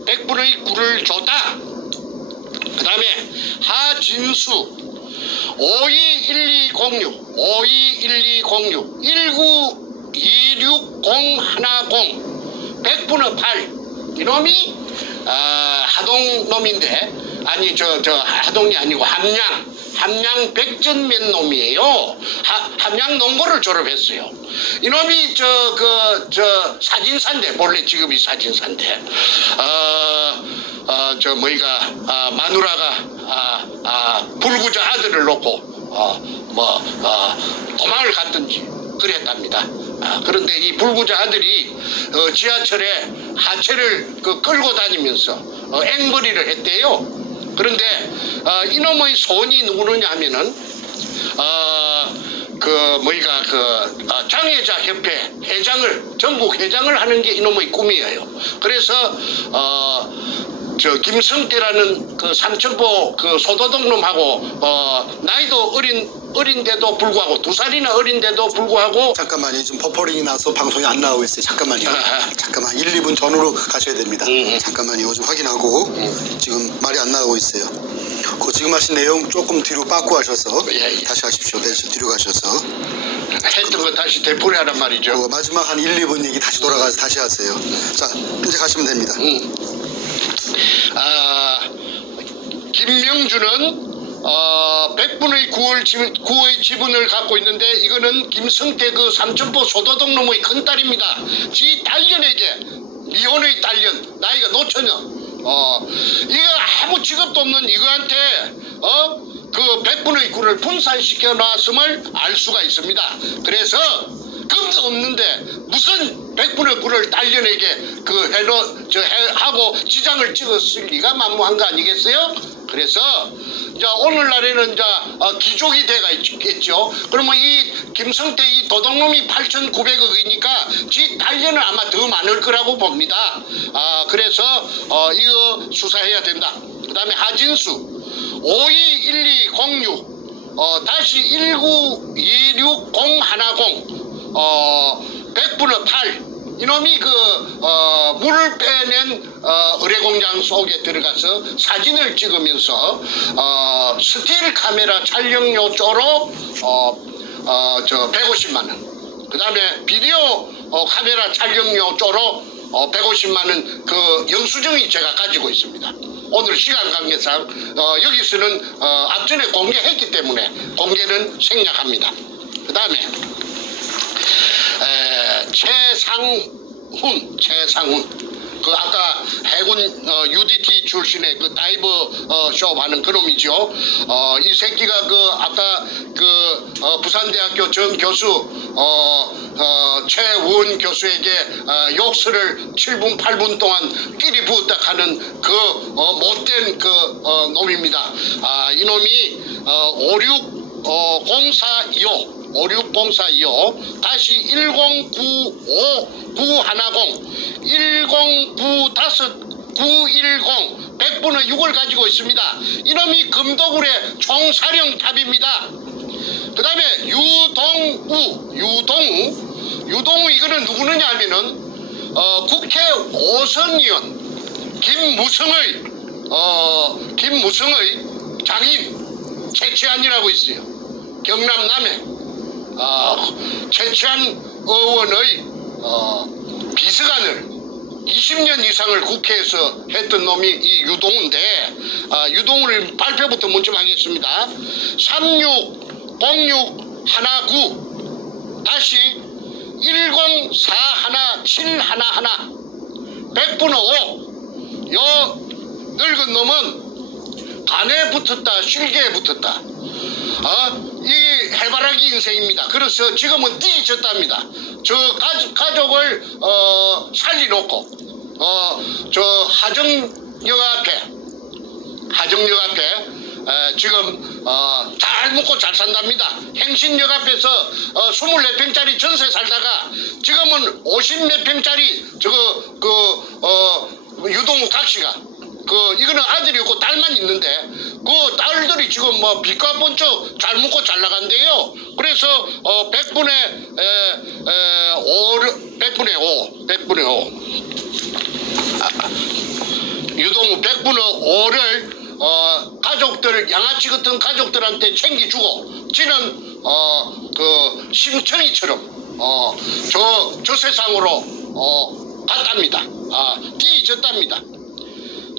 100분의 9를 줬다. 그 다음에 하진수 521206 1926010 100분의 8 이놈이 하동 놈인데, 아니 하동이 아니고 함양 백전면 놈이에요. 함양 농고를 졸업했어요. 이놈이 사진사인데, 본래 직업이 사진사인데 마누라가 불구자 아들을 놓고 도망을 갔든지 그랬답니다. 그런데 이 불구자 아들이 지하철에 하체를 끌고 다니면서 앵벌이를 했대요. 그런데 이놈의 손이 누구느냐 하면은 장애자 협회 회장을, 전국 회장을 하는 게 이놈의 꿈이에요. 그래서 저 김성태라는 그 삼천포 그 소도둑놈하고 나이도 어린데도 불구하고 2살이나 어린데도 불구하고 잠깐만요. 지금 버퍼링이 나서 방송이 안 나오고 있어요. 잠깐만요. 잠깐만 1, 2분 전후로 가셔야 됩니다. 잠깐만요. 좀 확인하고 지금 말이 안 나오고 있어요. 그 지금 하신 내용 조금 뒤로 빠꾸 하셔서 다시 하십시오. 뒤로 가셔서 했던 거 다시 되풀이하란 말이죠. 마지막 한 1, 2분 얘기 다시 돌아가서 다시 하세요. 자, 이제 가시면 됩니다. 김명주는 100분의 9의 지분을 갖고 있는데 이거는 김성태 그 삼천포 소도둑 놈의 큰딸입니다. 지 딸년에게 미혼의 딸년 나이가 노처녀 이거 아무 직업도 없는 이거한테 그 100분의 9를 분산시켜 놨음을 알 수가 있습니다. 그래서 금도 없는데 무슨 100분의 9를 딸년에게 하고 지장을 찍었을 리가 만무한 거 아니겠어요? 그래서 오늘날에는 기족이 돼가 있겠죠. 그러면 이 김성태 이 도둑놈이 8,900억이니까 지 딸년은 아마 더 많을 거라고 봅니다. 그래서 이거 수사해야 된다. 그 다음에 하진수 521206 다시 1926010 100분의 8 이놈이 물을 빼낸 의뢰공장 속에 들어가서 사진을 찍으면서 스틸 카메라 촬영료 쪼로 150만원 그 다음에 비디오 카메라 촬영료 쪼로 150만원 그 영수증이 제가 가지고 있습니다. 오늘 시간 관계상 여기서는 앞전에 공개했기 때문에 공개는 생략합니다. 그 다음에 최상훈 그 아까 해군 UDT 출신의 그 다이버 쇼 하는 그놈이죠. 이 새끼가 아까 부산대학교 전 교수 최우원 교수에게 욕설을 7분 8분 동안 끼리 부었다 하는 그 못된 놈입니다. 이놈이 560425 다시 1095910 1095910 100분의 6을 가지고 있습니다. 이놈이 금도굴의 총사령탑입니다. 그 다음에 유동우 이거는 누구느냐 하면은 국회 5선의원 김무성의 장인 최치한이라고 있어요. 경남 남해 최치한 의원의 비서관을 20년 이상을 국회에서 했던 놈이 이 유동우인데 유동우를 발표부터 먼저 하겠습니다. 360619 다시 1041711 100분의 5 요 늙은 놈은 간에 붙었다 실개에 붙었다. 이 해바라기 인생입니다. 그래서 지금은 뒤졌답니다. 저 가족을 살려놓고 저 하정역 앞에 지금 잘 먹고 잘 산답니다. 행신역 앞에서 24평짜리 전세 살다가 지금은 50몇 평짜리 유동우 각시가 이거는 아들이 없고 딸만 있는데 그 딸들이 지금 빛과 번쩍 잘 먹고 잘 나간대요. 그래서 100분의 5 유동우 100분의 5를 가족들 양아치 같은 가족들한테 챙겨주고 지는 심청이처럼 저 세상으로 갔답니다. 뒤졌답니다.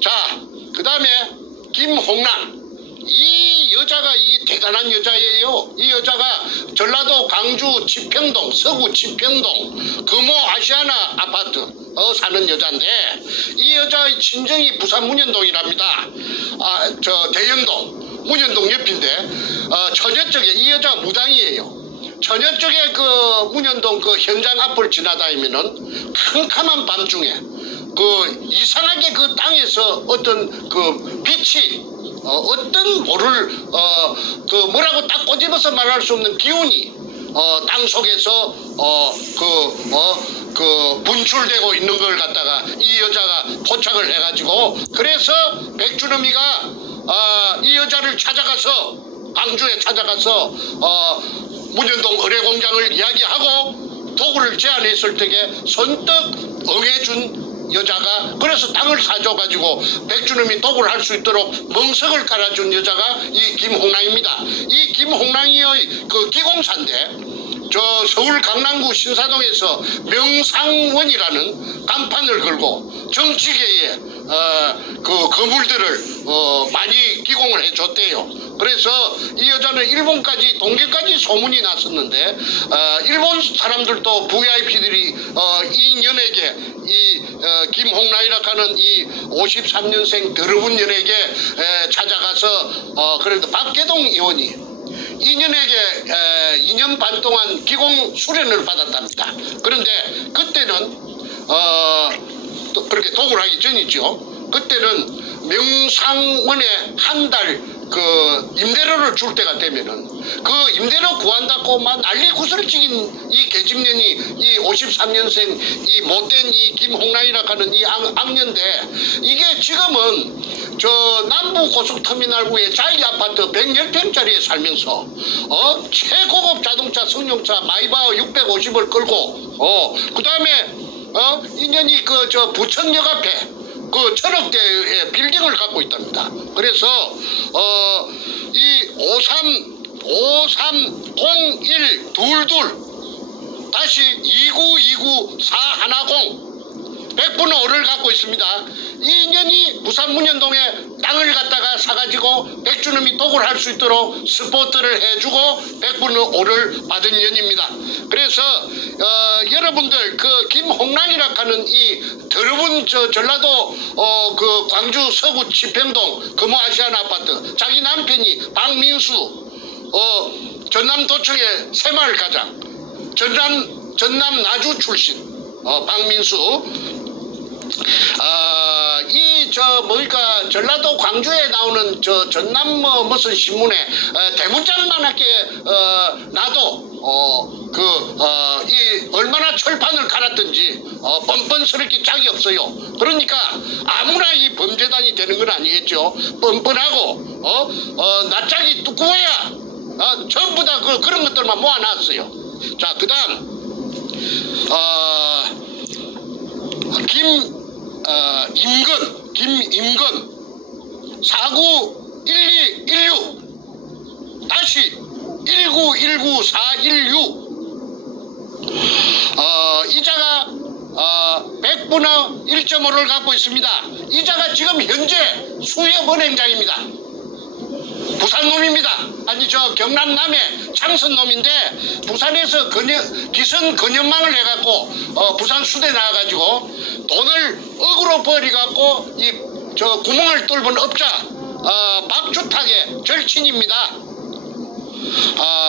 자, 그 다음에 김홍란 이 여자가 이 대단한 여자예요. 이 여자가 전라도 광주 치평동 서구 치평동 금호 아시아나 아파트 사는 여자인데 이 여자의 친정이 부산 문현동이랍니다. 저 대연동 문현동 옆인데 처녀 쪽에 이 여자가 무당이에요. 처녀 쪽에 문현동 현장 앞을 지나다니면은 캄캄한 밤중에 이상하게 땅에서 어떤 빛이 어떤 뭐라고 딱 꼬집어서 말할 수 없는 기운이 땅 속에서 검출되고 있는 걸 갖다가 이 여자가 포착을 해가지고, 그래서 백주놈이가 이 여자를 찾아가서, 광주에 찾아가서 문현동 의뢰공장을 이야기하고 도구를 제안했을 때에 선뜻 응해준 여자가, 그래서 땅을 사줘가지고 백주놈이 도구를 할 수 있도록 멍석을 깔아준 여자가 이 김홍랑입니다. 이 김홍랑이의 그 기공사인데, 저 서울 강남구 신사동에서 명상원이라는 간판을 걸고 정치계에 그 거물들을 많이 기공을 해줬대요. 그래서 이 여자는 일본까지, 동계까지 소문이 났었는데, 일본 사람들도 VIP들이 이 년에게, 이 김홍라이라 하는 이 53년생 더러운 년에게 찾아가서 그래도 박계동 의원이 2년 반 동안 기공 수련을 받았답니다. 그런데 그때는 또 그렇게 도구를 하기 전이죠. 그때는 명상원에 한 달 그 임대료를 줄 때가 되면은 그 임대료 구한다고만 난리 구슬치긴 이 계집년이, 이 53년생 이 못된 이 김홍란이라 하는 이 악년데, 이게 지금은 저 남부 고속터미널 위에 자이 아파트 110평짜리에 살면서 최고급 자동차 승용차 마이바흐 650을 끌고 그 다음에 인연이 그 저 부천역 앞에 그 1000억대의 빌딩을 갖고 있답니다. 그래서 이 530122 다시 2929410 100분의 5를 갖고 있습니다. 이 인연이 부산 문현동에 땅을 갖다가 사가지고 백주놈이 도구를 할 수 있도록 스포트를 해주고 100분의 5를 받은 년입니다. 그래서 여러분들 그 김홍랑이라 하는 이 더러운 전라도 그 광주 서구 치평동 금호아시안 아파트, 자기 남편이 박민수 전남도청의 새마을 가장, 전남 나주 출신 박민수, 뭡니까, 전라도 광주에 나오는 저 전남 무슨 신문에 대문짝만하게 나도 이 얼마나 철판을 갈았든지 뻔뻔스럽게 짝이 없어요. 그러니까 아무나 이 범죄단이 되는 건 아니겠죠. 뻔뻔하고 낯짝이 두꺼워야 전부 다 그런 것들만 모아놨어요. 자, 그 다음 김임건 491216 다시 1919416 이자가 100분의 1.5를 갖고 있습니다. 이자가 지금 현재 수협은행장입니다. 부산 놈입니다. 아니 저 경남 남해 창선 놈인데 부산에서 기선 근현망을 해갖고 부산 수대 나와가지고 돈을 억으로 버리갖고 이 저 구멍을 뚫은 업자 박주탁의 절친입니다.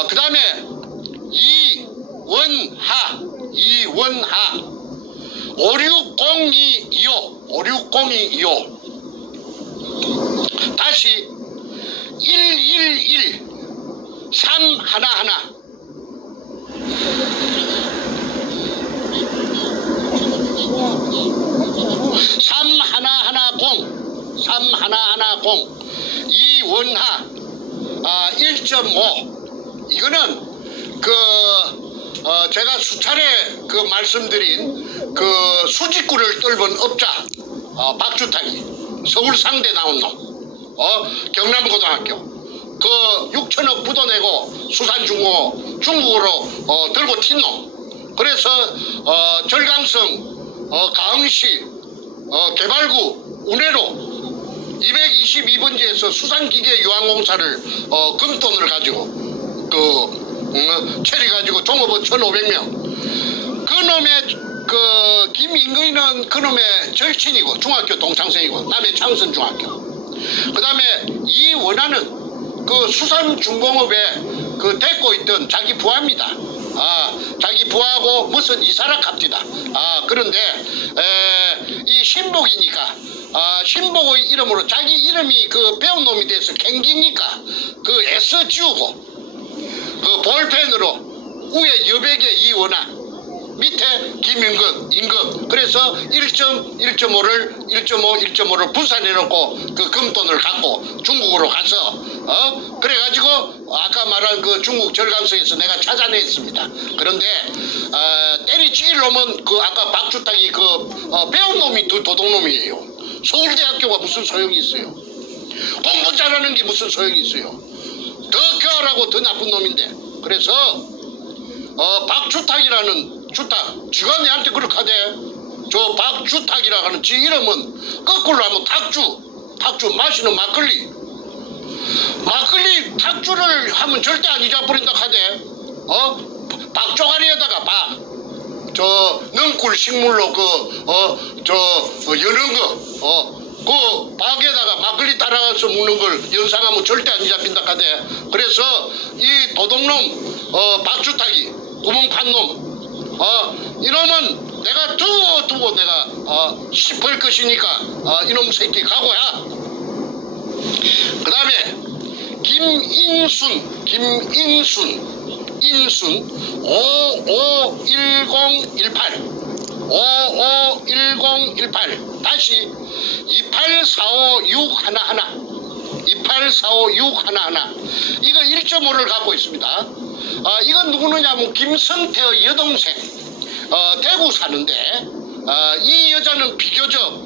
그 다음에 이원하 560225 다시 111 311 3110 이원하 1.5 이거는 제가 수차례 말씀드린 수직구를 뚫은 업자 박주탁이 서울 상대 나온 놈 경남고등학교 6천억 부도내고 수산중공업 중국으로 들고 튄 놈. 그래서 절강성 가흥시 개발구 운해로 222번지에서 수산기계 유항공사를 금돈을 가지고 체리 가지고 종업원 1,500명. 그놈의 김인근이는 그놈의 절친이고 중학교 동창생이고 남해 창선중학교. 그 다음에 이원하는 수산중공업에 데리고 있던 자기 부하입니다. 자기 부하고 무슨 이사락 합디다. 그런데 이 신복이니까 신복의 이름으로 자기 이름이 배운 놈이 돼서 캥기니까 S 지우고 볼펜으로 위에 여백에 이원하 밑에 임금. 그래서 1.5를 분산해놓고 그 금돈을 갖고 중국으로 가서 그래가지고 아까 말한 그 중국 절강성에서 내가 찾아냈습니다. 그런데 때리치길 놈은 그 아까 박주탁이 배운 놈이 도둑놈이에요. 서울대학교가 무슨 소용이 있어요? 공부 잘하는 게 무슨 소용이 있어요? 더 교활하고 더 나쁜 놈인데. 그래서 박주탁이라는 지가 내한테 그렇게 하대. 저 박주탁이라고 하는 지 이름은 거꾸로 하면 탁주 마시는 막걸리 탁주를 하면 절대 안 잊어버린다 하대. 박조가리에다가 능굴 식물로 여는 그 박에다가 막걸리 따라가서 먹는 걸 연상하면 절대 안 잡힌다 하대. 그래서 이 도둑놈 박주탁이 구멍 판 놈 이놈은 내가 두고 내가 씹을 것이니까 이놈 새끼 각오야. 그 다음에 김인순 551018 다시 2845611 이거 1.5를 갖고 있습니다. 이건 누구느냐면 김성태의 여동생 대구 사는데 이 여자는 비교적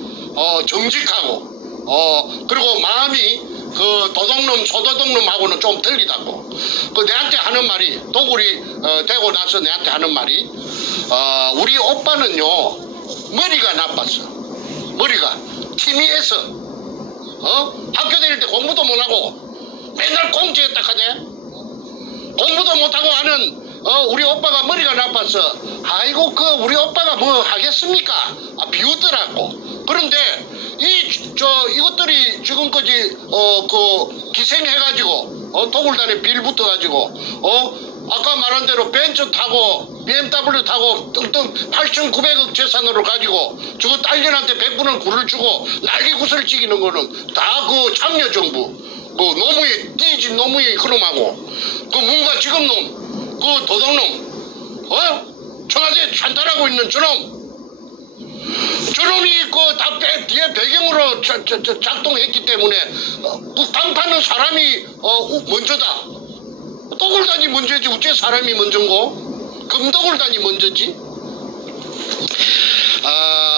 정직하고 그리고 마음이 그 도둑놈 소도둑놈하고는 좀 틀리다고. 그 내한테 하는 말이 도굴이 되고 나서 내한테 하는 말이 우리 오빠는요 머리가 나빴어. 머리가 희미해서 학교 다닐 때 공부도 못하고 맨날 공지했다 하대. 공부도 못하고 하는 우리 오빠가 머리가 나빠서 아이고 우리 오빠가 뭐 하겠습니까? 비웃더라고. 그런데 이것들이 지금까지 기생해가지고 도굴단에 빌 붙어가지고 아까 말한 대로 벤츠 타고 BMW 타고 뚱뚱 8,900억 재산으로 가지고 저거 딸년한테 100분을 굴을 주고 날개구슬 찍이는 거는 다 그 참여정부 노무현 띠진 노무현 그놈하고 뭔가 지금 놈 도둑놈 청와대 찬탈하고 있는 저놈이 다 뒤에 배경으로 작동했기 때문에 방파는 사람이 먼저다. 도굴단이 먼저지 어째 사람이 먼저인고? 금도굴단이 먼저지?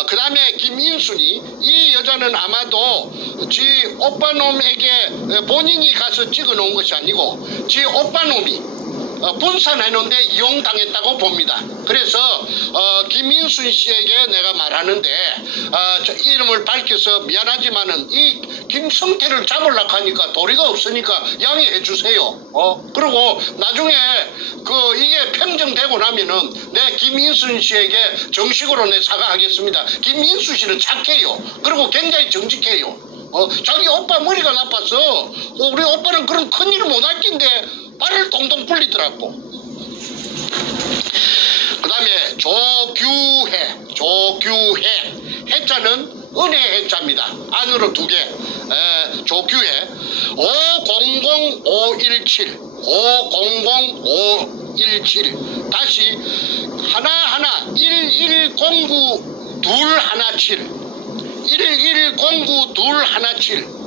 그 다음에 김인순이 이 여자는 아마도 지 오빠놈에게 본인이 가서 찍어놓은 것이 아니고 지 오빠놈이 분산해놓은데 이용당했다고 봅니다. 그래서 김인순 씨에게 내가 말하는데 이름을 밝혀서 미안하지만은 이 김성태를 잡으려고 하니까 도리가 없으니까 양해해 주세요. 그리고 나중에 이게 평정되고 나면은 내 김인순 씨에게 정식으로 내 사과하겠습니다. 김인순 씨는 착해요. 그리고 굉장히 정직해요. 자기 오빠 머리가 나빠서 우리 오빠는 그런 큰일을 못할 낀데 발을 동동 굴리더라고. 그 다음에 조규혜 해자는 은혜 해자입니다. 안으로 2개. 조규혜 500517 다시 하나하나 1109217 1109217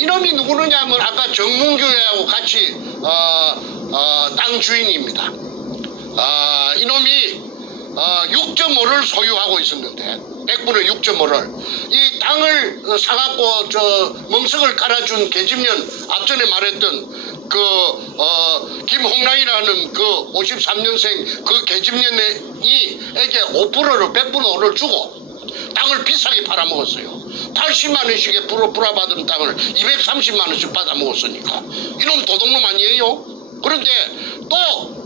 이놈이 누구느냐 하면 아까 정문교회하고 같이 땅 주인입니다. 이놈이 6.5를 소유하고 있었는데 100분의 6.5를 이 땅을 사갖고 멍석을 깔아준 계집년 앞전에 말했던 김홍랑이라는 53년생 그 계집년에게 5%를 100분의 5를 주고 땅을 비싸게 팔아먹었어요. 80만원씩에 불어받은 땅을 230만원씩 받아먹었으니까 이놈 도둑놈 아니에요? 그런데 또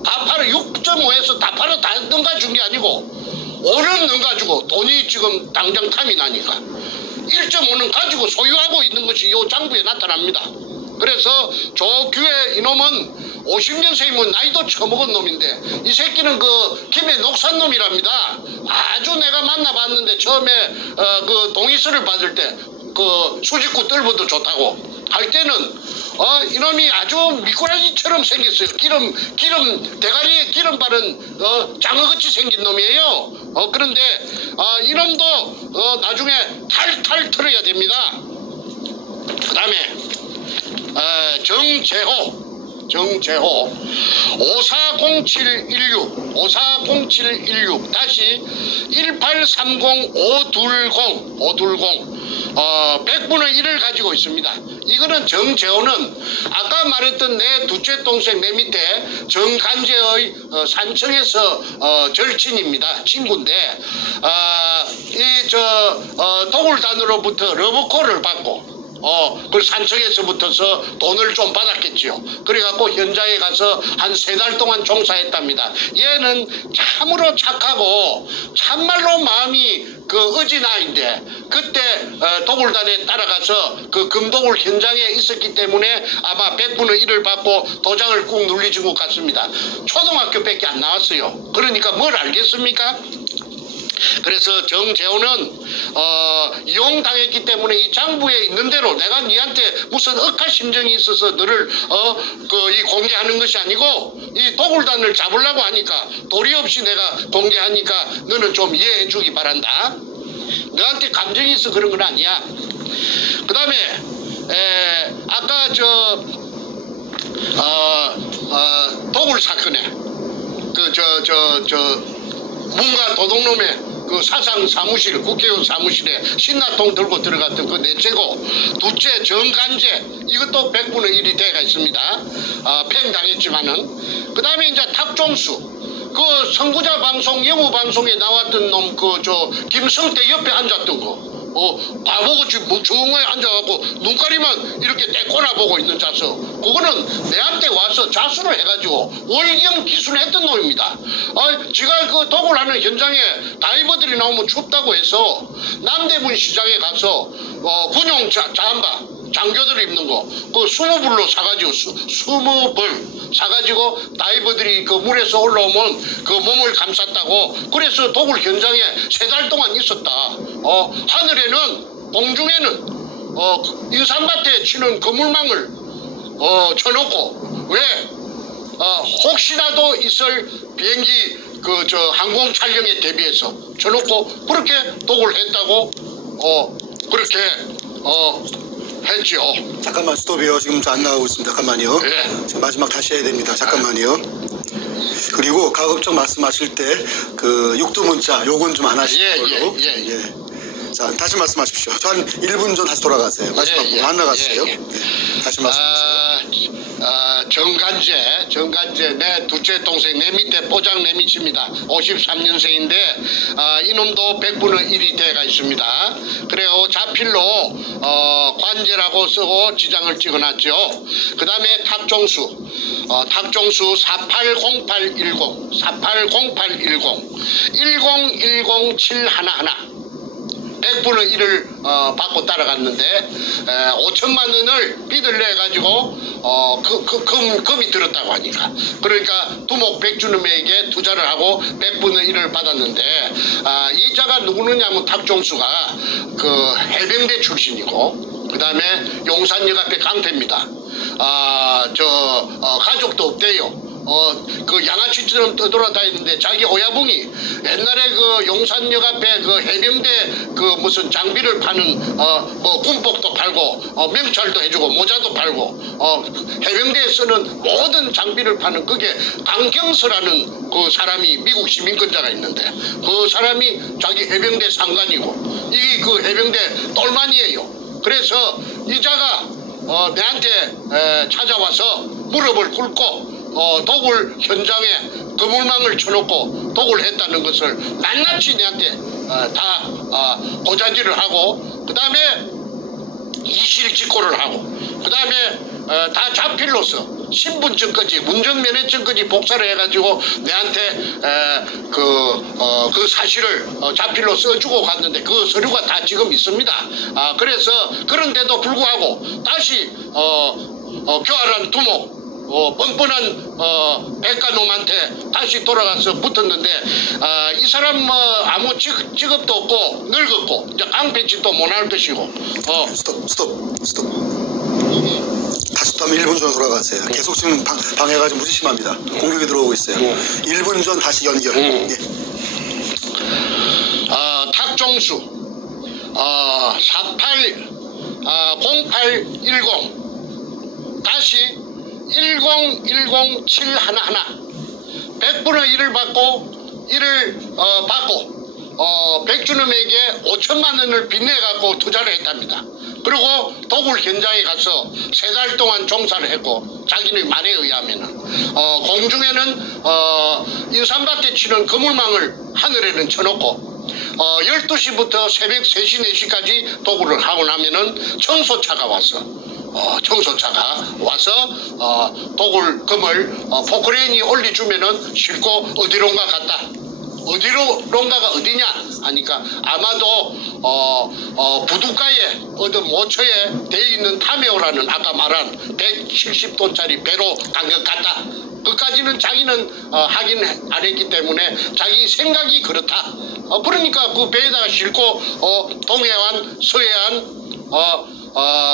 다 팔아 6.5에서 다 팔아 다 넘가준 게 아니고 5는 넘가주고 돈이 지금 당장 탐이 나니까 1.5는 가지고 소유하고 있는 것이 이 장부에 나타납니다. 그래서 조규혜 이놈은 50년생이면 나이도 처먹은 놈인데 이 새끼는 김해 녹산놈이랍니다. 아주 내가 만나봤는데 처음에 동의서를 받을 때 그 수직구 뜰보도 좋다고 할 때는 이놈이 아주 미꾸라지처럼 생겼어요. 기름 대가리에 기름 바른 장어같이 생긴 놈이에요. 그런데 이놈도 나중에 탈탈 털어야 됩니다. 그 다음에 정재호 540716 다시 1830520 100분의 1을 가지고 있습니다. 이거는 정재호는 아까 말했던 내 둘째 동생 내 밑에 정간재의 산청에서 절친입니다. 친구인데 도굴단으로부터 러브콜을 받고 그 산청에서부터서 돈을 좀 받았겠지요. 그래갖고 현장에 가서 한 3달 동안 종사했답니다. 얘는 참으로 착하고 참말로 마음이 그 어진아이인데 그때 도굴단에 따라가서 그 금도굴 현장에 있었기 때문에 아마 100분의 1을 받고 도장을 꾹 눌리진 것 같습니다. 초등학교밖에 안 나왔어요. 그러니까 뭘 알겠습니까? 그래서 정재호는 이용당했기 때문에 이 장부에 있는 대로 내가 니한테 무슨 억하 심정이 있어서 너를 이 공개하는 것이 아니고 이 도굴단을 잡으려고 하니까 도리 없이 내가 공개하니까 너는 좀 이해해 주기 바란다. 너한테 감정이 있어 그런 건 아니야. 그 다음에 아까 도굴 사건에 문가 도둑놈의 그 사상 사무실, 국회의원 사무실에 신나통 들고 들어갔던 그 넷째고, 둘째 정간재, 이것도 100분의 1이 돼가 있습니다. 팽당했지만은. 그 다음에 이제 탁종수, 그 선구자 방송, 영우 방송에 나왔던 놈, 김성태 옆에 앉았던 거. 바보같이 멍청하게 앉아갖고 눈가리만 이렇게 떼꼬나 보고 있는 자석. 그거는 내한테 와서 자수를 해가지고 월경 기술했던 놈입니다. 지가 그 도굴하는 현장에 다이버들이 나오면 춥다고 해서 남대문 시장에 가서 군용 잠바 장교들 입는 거 그 20불로 사가지고 20벌 사가지고 다이버들이 그 물에서 올라오면 그 몸을 감쌌다고. 그래서 도굴 현장에 3달 동안 있었다. 하늘에는 공중에는 인삼밭에 치는 그물망을 쳐놓고 왜 혹시라도 있을 비행기 항공 촬영에 대비해서 쳐놓고 그렇게 도굴했다고 그렇게 했죠. 잠깐만 스톱이요. 지금 안 나오고 있습니다. 잠깐만요. 네. 지금 마지막 다시 해야 됩니다. 잠깐만요. 그리고 가급적 말씀하실 때 그 육두문자 요건 좀 안 하시는 걸로. 예. 자, 다시 말씀하십시오. 저 한 1분 전 다시 돌아가세요. 마지막 부분 안 나갔어요. 네. 다시 말씀하세요. 정간재 내 둘째 동생 내 밑에 뽀장 내 밑입니다. 53년생인데 이놈도 100분의 1이 돼가 있습니다. 그래고 자필로 관제라고 쓰고 지장을 찍어놨죠. 그 다음에 탁종수 480810 1010711 100분의 1을 받고 따라갔는데 5천만 원을 빚을 내가지고 금이 들었다고 하니까, 그러니까 두목 백주놈에게 투자를 하고 100분의 1을 받았는데 이자가 누구느냐면 탁종수가 그 해병대 출신이고 그 다음에 용산역 앞에 깡패입니다. 가족도 없대요. 그 양아치처럼 떠돌아다니는데 자기 오야붕이 옛날에 그 용산역 앞에 그 해병대 그 무슨 장비를 파는 군복도 팔고 명찰도 해주고 모자도 팔고 해병대에 쓰는 모든 장비를 파는 그게 강경서라는 그 사람이 미국 시민권자가 있는데 그 사람이 자기 해병대 상관이고 이게 그 해병대 똘만이에요. 그래서 이자가 내한테 찾아와서 무릎을 꿇고 도굴 현장에 그물망을 쳐놓고 도굴했다는 것을 낱낱이 내한테 다 고자질을 하고 그 다음에 이실직고를 하고 그 다음에 다 자필로서 신분증까지 운전면허증까지 복사를 해가지고 내한테 그 사실을 자필로 써주고 갔는데 그 서류가 다 지금 있습니다. 그래서 그런데도 불구하고 다시 교활한 두목 뻔뻔한 백가놈한테 다시 돌아가서 붙었는데 이 사람 뭐 아무 직업도 없고 늙었고 이제 깡패짓도 못할 것이고 스톱. 다시 또 한번 1분 전으로 돌아가세요. 계속 지금 방해가 좀 무지 심합니다. 공격이 들어오고 있어요. 1분 전 다시 연결. 예. 탁종수 0810 다시 1010711 100분의 1을 받고 백준음에게 5천만 원을 빚내갖고 투자를 했답니다. 그리고 도굴 현장에 가서 3달 동안 종사를 했고 자기는 말에 의하면은 공중에는 인삼밭에 치는 그물망을 하늘에는 쳐놓고 12시부터 새벽 3시 4시까지 도굴을 하고 나면은 청소차가 와서 도굴 금을 포크레인이 올려주면은 싣고 어디론가 갔다. 어디론가가 어디냐 하니까 아마도 부둣가에 어떤 모처에 되어 있는 타메오라는 아까 말한 170톤짜리 배로 간 것 같다. 그까지는 자기는 확인 안 했기 때문에 자기 생각이 그렇다. 그러니까 그 배에다가 싣고 동해안, 서해안,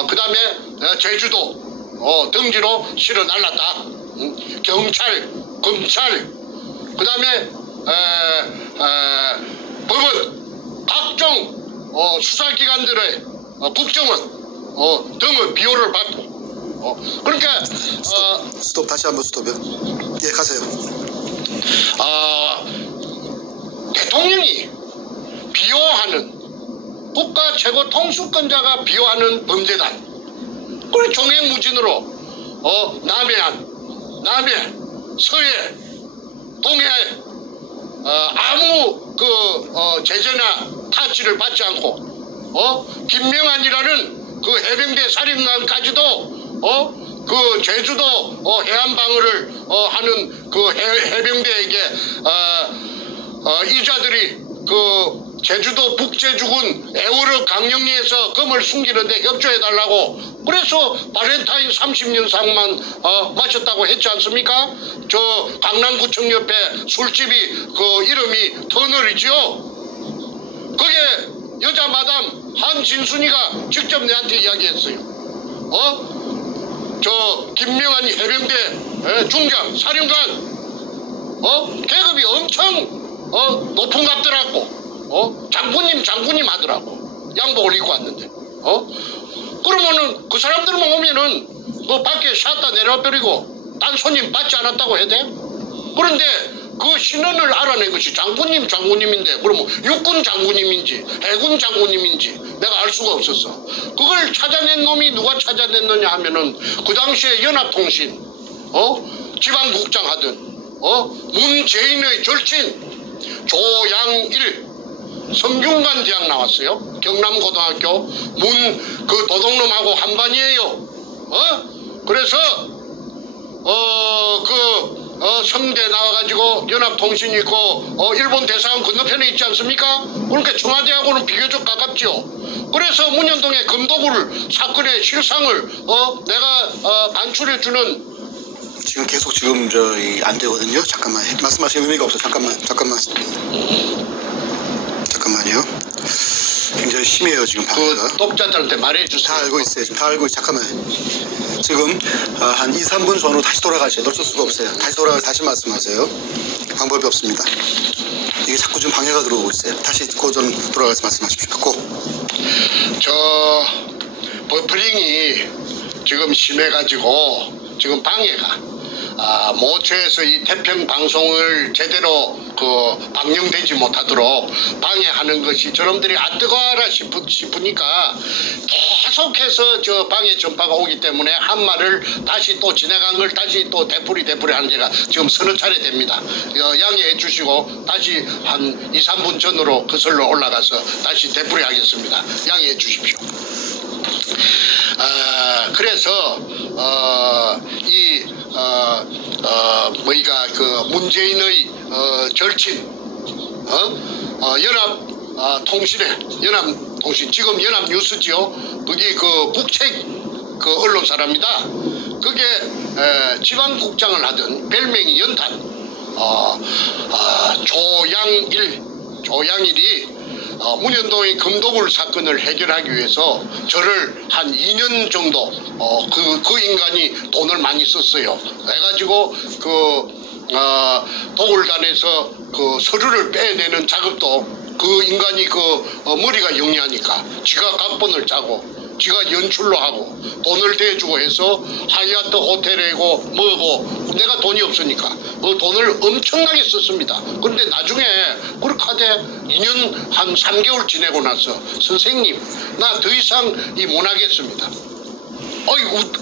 그 다음에 제주도 등지로 실어 날랐다. 경찰, 검찰, 그 다음에 법원, 각종 수사기관들의 국정원 등의 비호를 받고 그러니까 스톱 다시 한번 스톱이요. 예, 가세요. 대통령이 비호하는 국가 최고 통수권자가 비호하는 범죄단 그리고 종횡무진으로 남해, 서해, 동해 아무 제재나 타치를 받지 않고 김명한이라는 그 해병대 사령관까지도 그 제주도 해안방어를 하는 그 해병대에게 이자들이 그 제주도 북제주군 애월읍 강령리에서 금을 숨기는데 협조해달라고 그래서 발렌타인 30년상만 마셨다고 했지 않습니까? 저 강남구청 옆에 술집이 그 이름이 터널이지요. 그게 여자 마담 한진순이가 직접 내한테 이야기했어요. 저 김명한이 해병대 중장 사령관 계급이 엄청 높은 값더라고. 장군님 하더라고. 양복을 입고 왔는데. 그러면은 그 사람들만 오면은 그 밖에 샷다 내려버리고 딴 손님 받지 않았다고 해야 돼? 그런데 그 신원을 알아낸 것이 장군님인데 그러면 육군 장군님인지 해군 장군님인지 내가 알 수가 없었어. 그걸 찾아낸 놈이 누가 찾아냈느냐 하면은 그 당시에 연합통신 지방국장 하던 문재인의 절친 조양일 성균관 대학 나왔어요. 경남고등학교 그 도둑놈하고 한반이에요. 그래서 성대 나와가지고 연합통신이 있고 일본 대사관 건너편에 있지 않습니까? 그러니까 청와대하고는 비교적 가깝죠. 그래서 문현동의 금도굴 사건의 실상을 내가 반출해주는. 지금 계속 지금 안 되거든요. 잠깐만 말씀하실 의미가 없어. 잠깐만요. 굉장히 심해요 지금 방해가. 그 독자들한테 말해주세요. 다 알고 있어요. 지금 다 알고 있어요. 잠깐만요. 지금 한 2, 3분 전으로 다시 돌아가셔요. 놓칠 수가 없어요. 다시 돌아가서 다시 말씀하세요. 방법이 없습니다. 이게 자꾸 지금 방해가 들어오고 있어요. 다시 고전 돌아가서 말씀하십시오. 저 버프링이 지금 심해가지고 지금 방해가 모처에서 이 태평 방송을 제대로 방영되지 못하도록 방해하는 것이 저놈들이 뜨거워라 싶으니까 계속해서 저 방해 전파가 오기 때문에 한 말을 다시 또 지나간 걸 다시 또 되풀이 하는 제가 지금 서너 차례 됩니다. 양해해 주시고 다시 한 2, 3분 전으로 거슬러 올라가서 다시 되풀이 하겠습니다. 양해해 주십시오. 그래서 문재인의 절친 연합통신 지금 연합뉴스지요. 그게 그 국책 그 언론사랍니다. 그게 지방국장을 하던 별명이 연탄 조양일이 문현동의 금도굴 사건을 해결하기 위해서 저를 한 2년 정도 그 인간이 돈을 많이 썼어요. 해가지고 도굴단에서 그 서류를 빼내는 작업도 그 인간이 머리가 영리하니까 지가 각본을 짜고 지가 연출로 하고 돈을 대주고 해서 하얏트 호텔이고 뭐고 내가 돈이 없으니까 그 돈을 엄청나게 썼습니다. 그런데 나중에 그렇게 하되 2년 한 3개월 지내고 나서 선생님 나 더 이상 못 하겠습니다.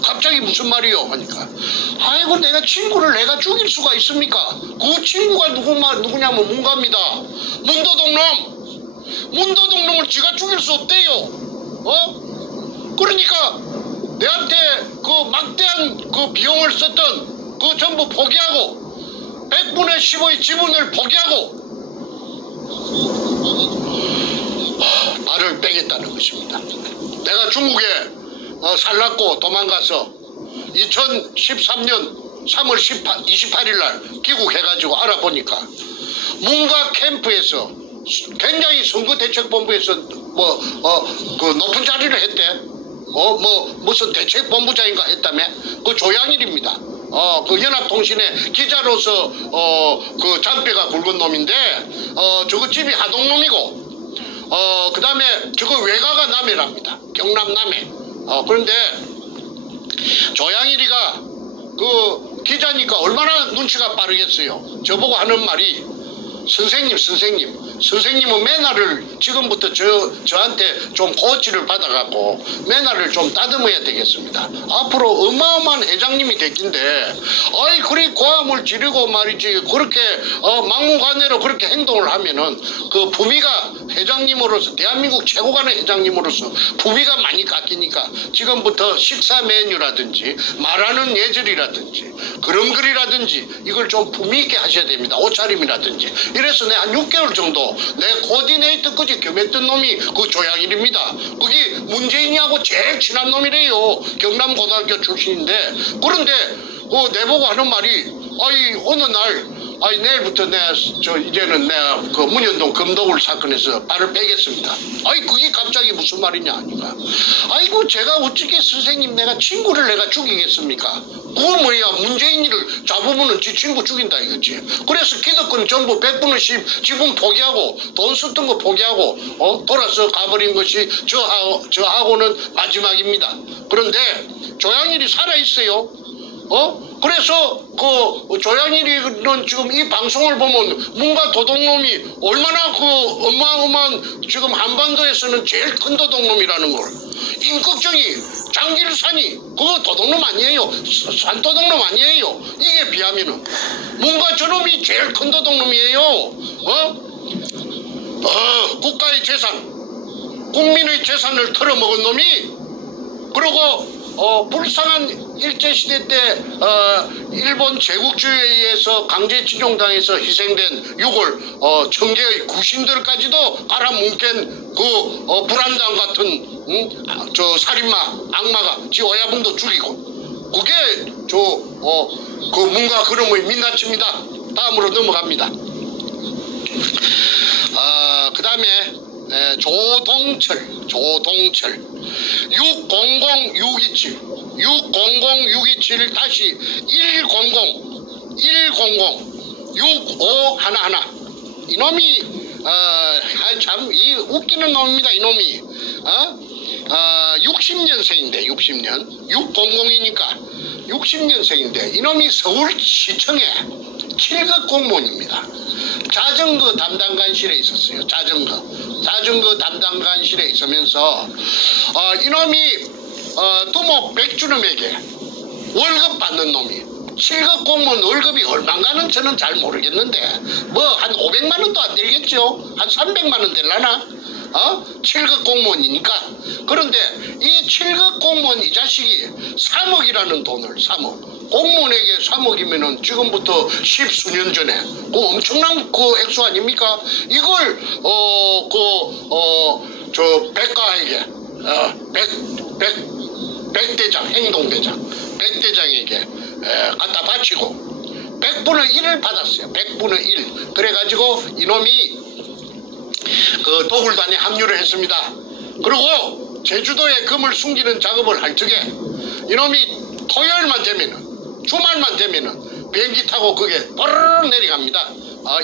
갑자기 무슨 말이요? 하니까 아이고 내가 친구를 내가 죽일 수가 있습니까? 그 친구가 누구냐면 문갑니다. 문도동놈을 지가 죽일 수 없대요. 그러니까 내한테 그 막대한 그 비용을 썼던 그 전부 포기하고 100분의 10의 지분을 포기하고 말을 빼겠다는 것입니다. 내가 중국에 살랐고 도망가서 2013년 3월 28일 날 귀국해가지고 알아보니까 문가 캠프에서 굉장히 선거대책본부에서 그 높은 자리를 했대. 무슨 대책본부장인가 했다며? 그 조양일입니다. 그 연합통신의 기자로서 그 잔뼈가 굵은 놈인데 저거 집이 하동놈이고 그 다음에 저거 외가가 남해랍니다. 경남 남해. 그런데 조양일이가 그 기자니까 얼마나 눈치가 빠르겠어요. 저보고 하는 말이 선생님은 매너를 지금부터 저한테 좀 코치를 받아갖고 매너를 좀 다듬어야 되겠습니다. 앞으로 어마어마한 회장님이 됐긴데 그리 고함을 지르고 말이지 그렇게 막무가내로 그렇게 행동을 하면은 그 품위가 회장님으로서 대한민국 최고간의 회장님으로서 품위가 많이 깎이니까 지금부터 식사 메뉴라든지 말하는 예절이라든지 그림글이라든지 이걸 좀 품위 있게 하셔야 됩니다. 옷차림이라든지. 이래서 내가 한 6개월 정도 내 코디네이터까지 겸했던 놈이 그 조양일입니다. 그게 문재인이하고 제일 친한 놈이래요. 경남고등학교 출신인데 그런데 내보고 하는 말이 어느 날 내일부터 이제는 내가 그 문현동 금도굴 사건에서 발을 빼겠습니다. 그게 갑자기 무슨 말이냐 하니까 제가 어떻게 선생님 내가 친구를 내가 죽이겠습니까? 그건 뭐야 문재인이를 잡으면은 지 친구 죽인다 이거지. 그래서 기득권 전부 100분의 10 지분 포기하고 돈 썼던 거 포기하고 돌아서 가버린 것이 저하고는 마지막입니다. 그런데 조양일이 살아있어요. 그래서 그 조양일이는 지금 이 방송을 보면 문가 도둑놈이 얼마나 그 어마어마한 지금 한반도에서는 제일 큰 도둑놈이라는 걸 임꺽정이 장길산이 그거 도둑놈 아니에요. 산도둑놈 아니에요. 이게 비하면은 문가 저놈이 제일 큰 도둑놈이에요. 국가의 재산 국민의 재산을 털어먹은 놈이 그리고 불쌍한 일제시대 때 일본 제국주의에 의해서 강제징용당해서 희생된 6월 청계의 구신들까지도 깔아뭉갠 그 불안당 같은 저 살인마 악마가 지 어야분도 죽이고 그게 그 문가 그놈의 민낯입니다. 다음으로 넘어갑니다. 그 다음에 조동철 600-627 다시 100-6511 이놈이 참 이 웃기는 놈입니다. 이놈이 60년생인데 600이니까 60년생인데 이놈이 서울시청에 7급 공무원입니다. 자전거 담당관실에 있었어요. 자전거 담당관실에 있으면서 이놈이 두목 백주름에게 월급 받는 놈이 7급 공무원 월급이 얼마인가는 저는 잘 모르겠는데 뭐 한 500만 원도 안 되겠죠. 한 300만 원 될라나? 7급 공무원이니까. 그런데 이 7급 공무원 이 자식이 3억이라는 돈을 3억 공무원에게 3억이면은 지금부터 10수년 전에 그 엄청난 그 액수 아닙니까? 이걸 저 백가에게 백대장 행동대장 백대장에게 갖다 바치고 100분의 1을 받았어요. 100분의 1. 그래가지고 이놈이 그 도굴단에 합류를 했습니다. 그리고 제주도에 금을 숨기는 작업을 할 적에 이놈이 토요일만 되면은, 주말만 되면은 비행기 타고 그게 뽀르르 내려갑니다.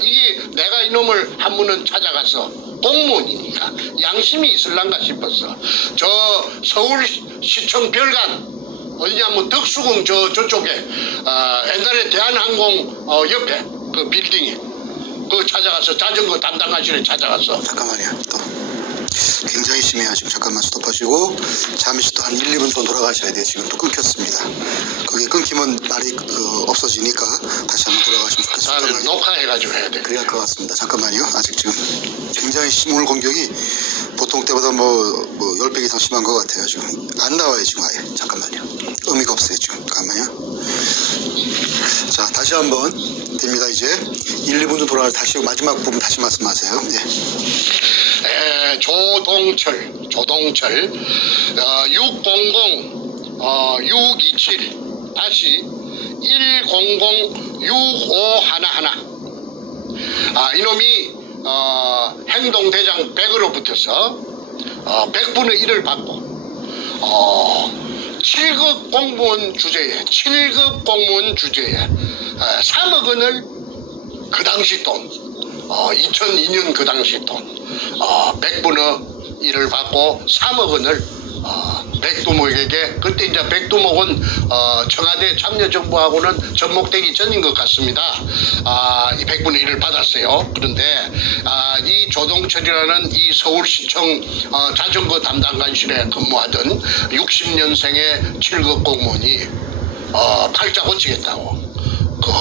이게 내가 이놈을 한 번은 찾아가서 공무원이니까 양심이 있을란가 싶었어. 저 서울시청 별관 어디냐면 덕수궁 저쪽에 옛날에 대한항공 옆에 그 빌딩에 그 찾아가서 자전거 담당하시는 찾아가서. 잠깐만요. 또 굉장히 심해요. 지금 잠깐만 스톱하시고 잠시 또 한 1, 2분 더 돌아가셔야 돼요. 지금 또 끊겼습니다. 그게 끊기면 말이 없어지니까 다시 한번 돌아가시면 좋겠습니다. 녹화해가지고 해야 돼. 그래야 할 것 같습니다. 잠깐만요. 아직 지금 굉장히 오늘 공격이 보통 때보다 뭐 10배 이상 심한 것 같아요. 지금 안 나와요. 지금 아예. 잠깐만요. 의미가 없어요. 지금. 잠깐만요. 자, 다시 한번 됩니다. 이제 1, 2분 좀 돌아가서 다시 마지막 부분 다시 말씀하세요. 네. 조동철 600-627 다시 100-6511 이놈이 행동대장 100으로 붙어서 100분의 1을 받고 7급 공무원 주제에 3억 원을 그 당시 돈 2002년 그 당시 돈 100분의 1을 받고 3억 원을 백두목에게, 그때 이제 백두목은 청와대 참여정부하고는 접목되기 전인 것 같습니다. 이 100분의 1을 받았어요. 그런데 이 조동철이라는 이 서울시청 자전거 담당관실에 근무하던 60년생의 7급 공무원이 팔자 고치겠다고 그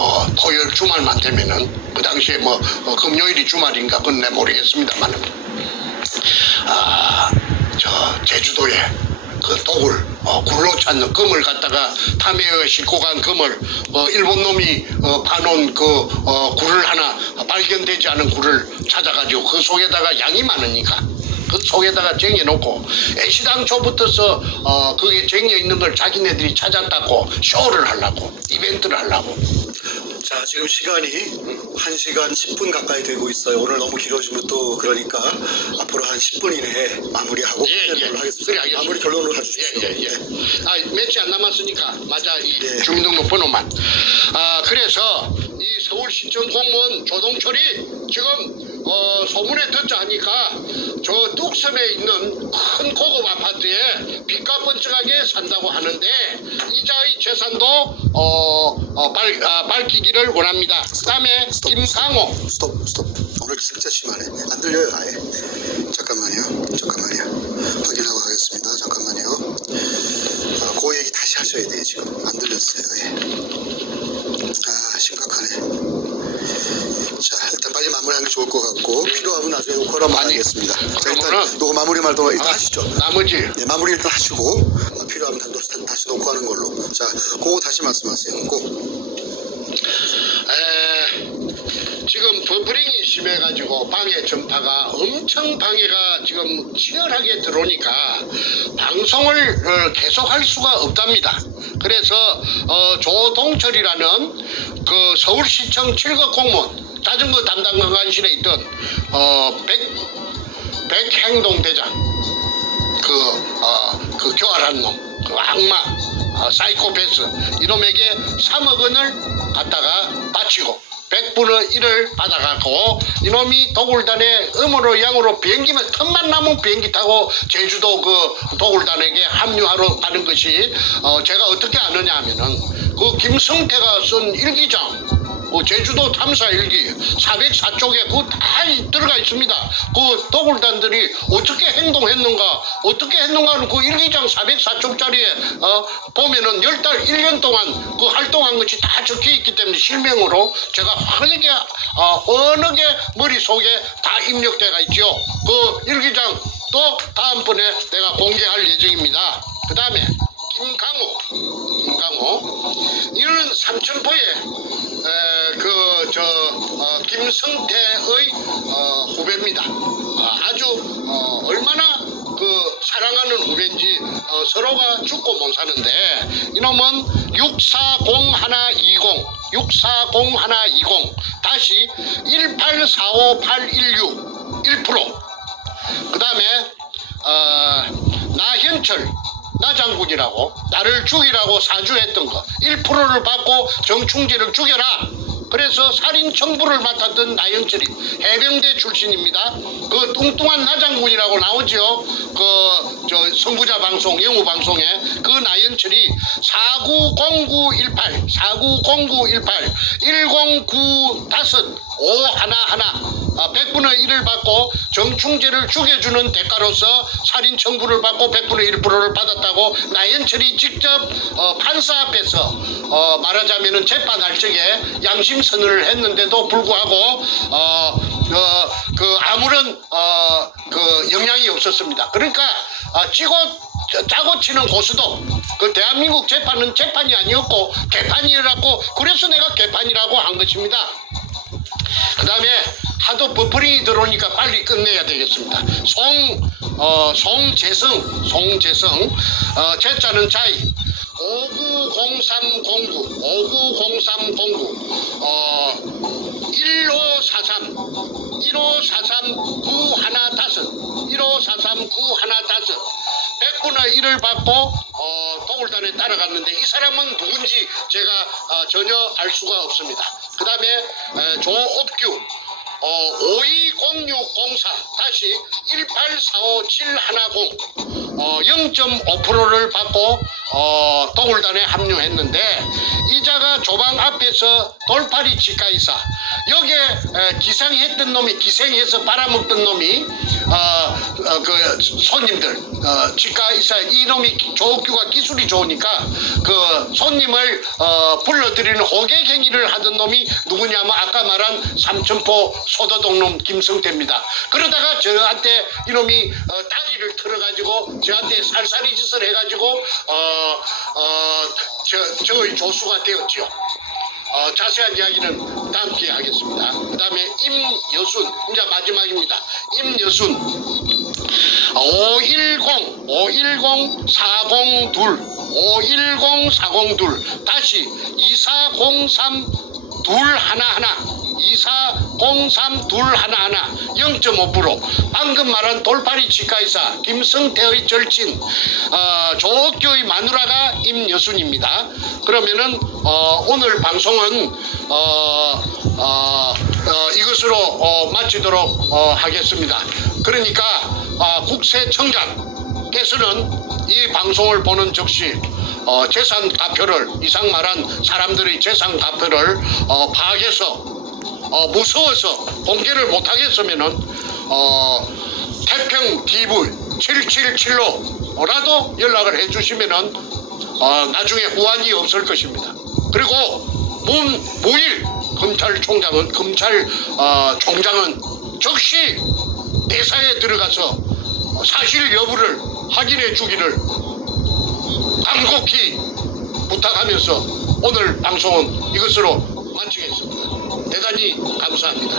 토요일 주말만 되면은, 그 당시에 뭐 금요일이 주말인가 그건 내 모르겠습니다만 저 제주도에 그 독을 굴로 찾는 금을 갖다가 탐해에 싣고 간 금을 일본 놈이 파놓은 그 굴을 하나, 발견되지 않은 굴을 찾아가지고 그 속에다가 양이 많으니까 그 속에다가 쟁여놓고 애시당초부터서 그게 쟁여있는 걸 자기네들이 찾았다고 쇼를 하려고, 이벤트를 하려고. 자, 지금 시간이 1시간 10분 가까이 되고 있어요. 오늘 너무 길어지면 또 그러니까 앞으로 한 10분 이내에 마무리하고 끝내도록 하겠습니다. 그래, 마무리 결론으로 가주십시오. 며칠 안 남았으니까 맞아, 이 주민등록 번호만. 그래서 이 서울시청 공무원 조동철이 지금 소문에 듣자 하니까 저 뚝섬에 있는 큰 고급 아파트에 빚가 번쩍하게 산다고 하는데 이자의 재산도 밝히기를 원합니다. 그 다음에 김상호. 스톱. 오늘 진짜 심하네. 안 들려요 아예. 잠깐만요. 확인하고 하겠습니다. 잠깐만요. 그 얘기 다시 하셔야 돼요. 지금 안 들렸어요. 심각하네. 자, 일단 빨리 마무리하는 게 좋을 것 같고 필요하면 나중에 녹화를 한번 하겠습니다. 자, 일단 이거 마무리 말 동안 일단 하시죠. 나머지 마무리 일단 하시고 필요하면 다시 녹화하는 걸로. 자, 그거 다시 말씀하세요. 지금 버프링이 심해가지고 방해 전파가 엄청 방해가 지금 치열하게 들어오니까 방송을 계속할 수가 없답니다. 그래서 조동철이라는 그 서울시청 7급 공무원 자전거 담당관실에 있던 백행동대장 그 교활한 놈, 그 악마, 사이코패스 이놈에게 3억 원을 갖다가 바치고 100분의 1을 받아갖고 이놈이 도굴단에 음으로 양으로 비행기만 틈만 남은 비행기 타고 제주도 그 도굴단에게 합류하러 가는 것이 제가 어떻게 아느냐 하면은 그 김성태가 쓴 일기장, 그 제주도 탐사 일기 404쪽에 그 다 들어가 있습니다. 그 도굴단들이 어떻게 행동했는가는 그 일기장 404쪽짜리에 보면은 10달 1년 동안 그 활동한 것이 다 적혀 있기 때문에 실명으로 제가 환하게 어느 게 머릿속에 다 입력되어 있죠. 그 일기장 또 다음번에 내가 공개할 예정입니다. 그 다음에 김강호 이는 삼천포에 김성태의 후배입니다. 아주 얼마나 그 사랑하는 후배인지 이제 서로가 죽고 못 사는데 이놈은 640-120 다시 1845816 1%. 그 다음에 나현철 나장군이라고 나를 죽이라고 사주했던 거 1%를 받고 정충재를 죽여라. 그래서 살인 청부를 맡았던 나현철이 해병대 출신입니다. 그 뚱뚱한 나장군이라고 나오죠. 저 선구자 방송 영우 방송에 그 나현철이 490918 1095 100분의 1을 받고 정충재를 죽여주는 대가로서 살인 청부를 받고 100분의 1%를 받았다고 나현철이 직접 판사 앞에서 말하자면은 재판할 적에 양심 선언을 했는데도 불구하고 아무런 영향이 없었습니다. 그러니까 짜고 치는 고수도 그 대한민국 재판은 재판이 아니었고 개판이라고, 그래서 내가 개판이라고 한 것입니다. 그 다음에 하도 버퍼링이 들어오니까 빨리 끝내야 되겠습니다. 송재성 제자는 자이 590309 1543 915 100분의 1을 받고 도굴단에 따라갔는데 이 사람은 누군지 제가 전혀 알 수가 없습니다. 그 다음에 조업규 520604 다시 1845710 0.5%를 받고 도굴단에 합류했는데 이자가 조방 앞에서 돌팔이 치과의사 여기에 기생했던 놈이 기생해서 빨아먹던 놈이 그 손님들 치과의사 이놈이 조업규가 기술이 좋으니까 그 손님을 불러들이는 호객행위를 하던 놈이 누구냐면 아까 말한 삼천포 소도동 놈 김성태입니다. 그러다가 저한테 이놈이 다리를 틀어가지고 저한테 살살이 짓을 해가지고 저의 조수가 되었죠. 자세한 이야기는 다음 기회에 하겠습니다. 그 다음에 임여순, 이제 마지막입니다. 임여순 510402 다시 2403211 0.5%. 방금 말한 돌팔이 치과의사 김성태의 절친 조옥교의 마누라가 임여순입니다. 그러면은 오늘 방송은 이것으로 마치도록 하겠습니다. 그러니까 국세청장께서는 이 방송을 보는 즉시 재산 가표를 이상 말한 사람들의 재산 가표를 파악해서 무서워서 공개를 못하겠으면은 태평 TV 777로라도 연락을 해주시면은 나중에 후환이 없을 것입니다. 그리고 문무일 검찰총장은 즉시 내사에 들어가서 사실 여부를 확인해 주기를 간곡히 부탁하면서 오늘 방송은 이것으로 마치겠습니다. 대단히 감사합니다.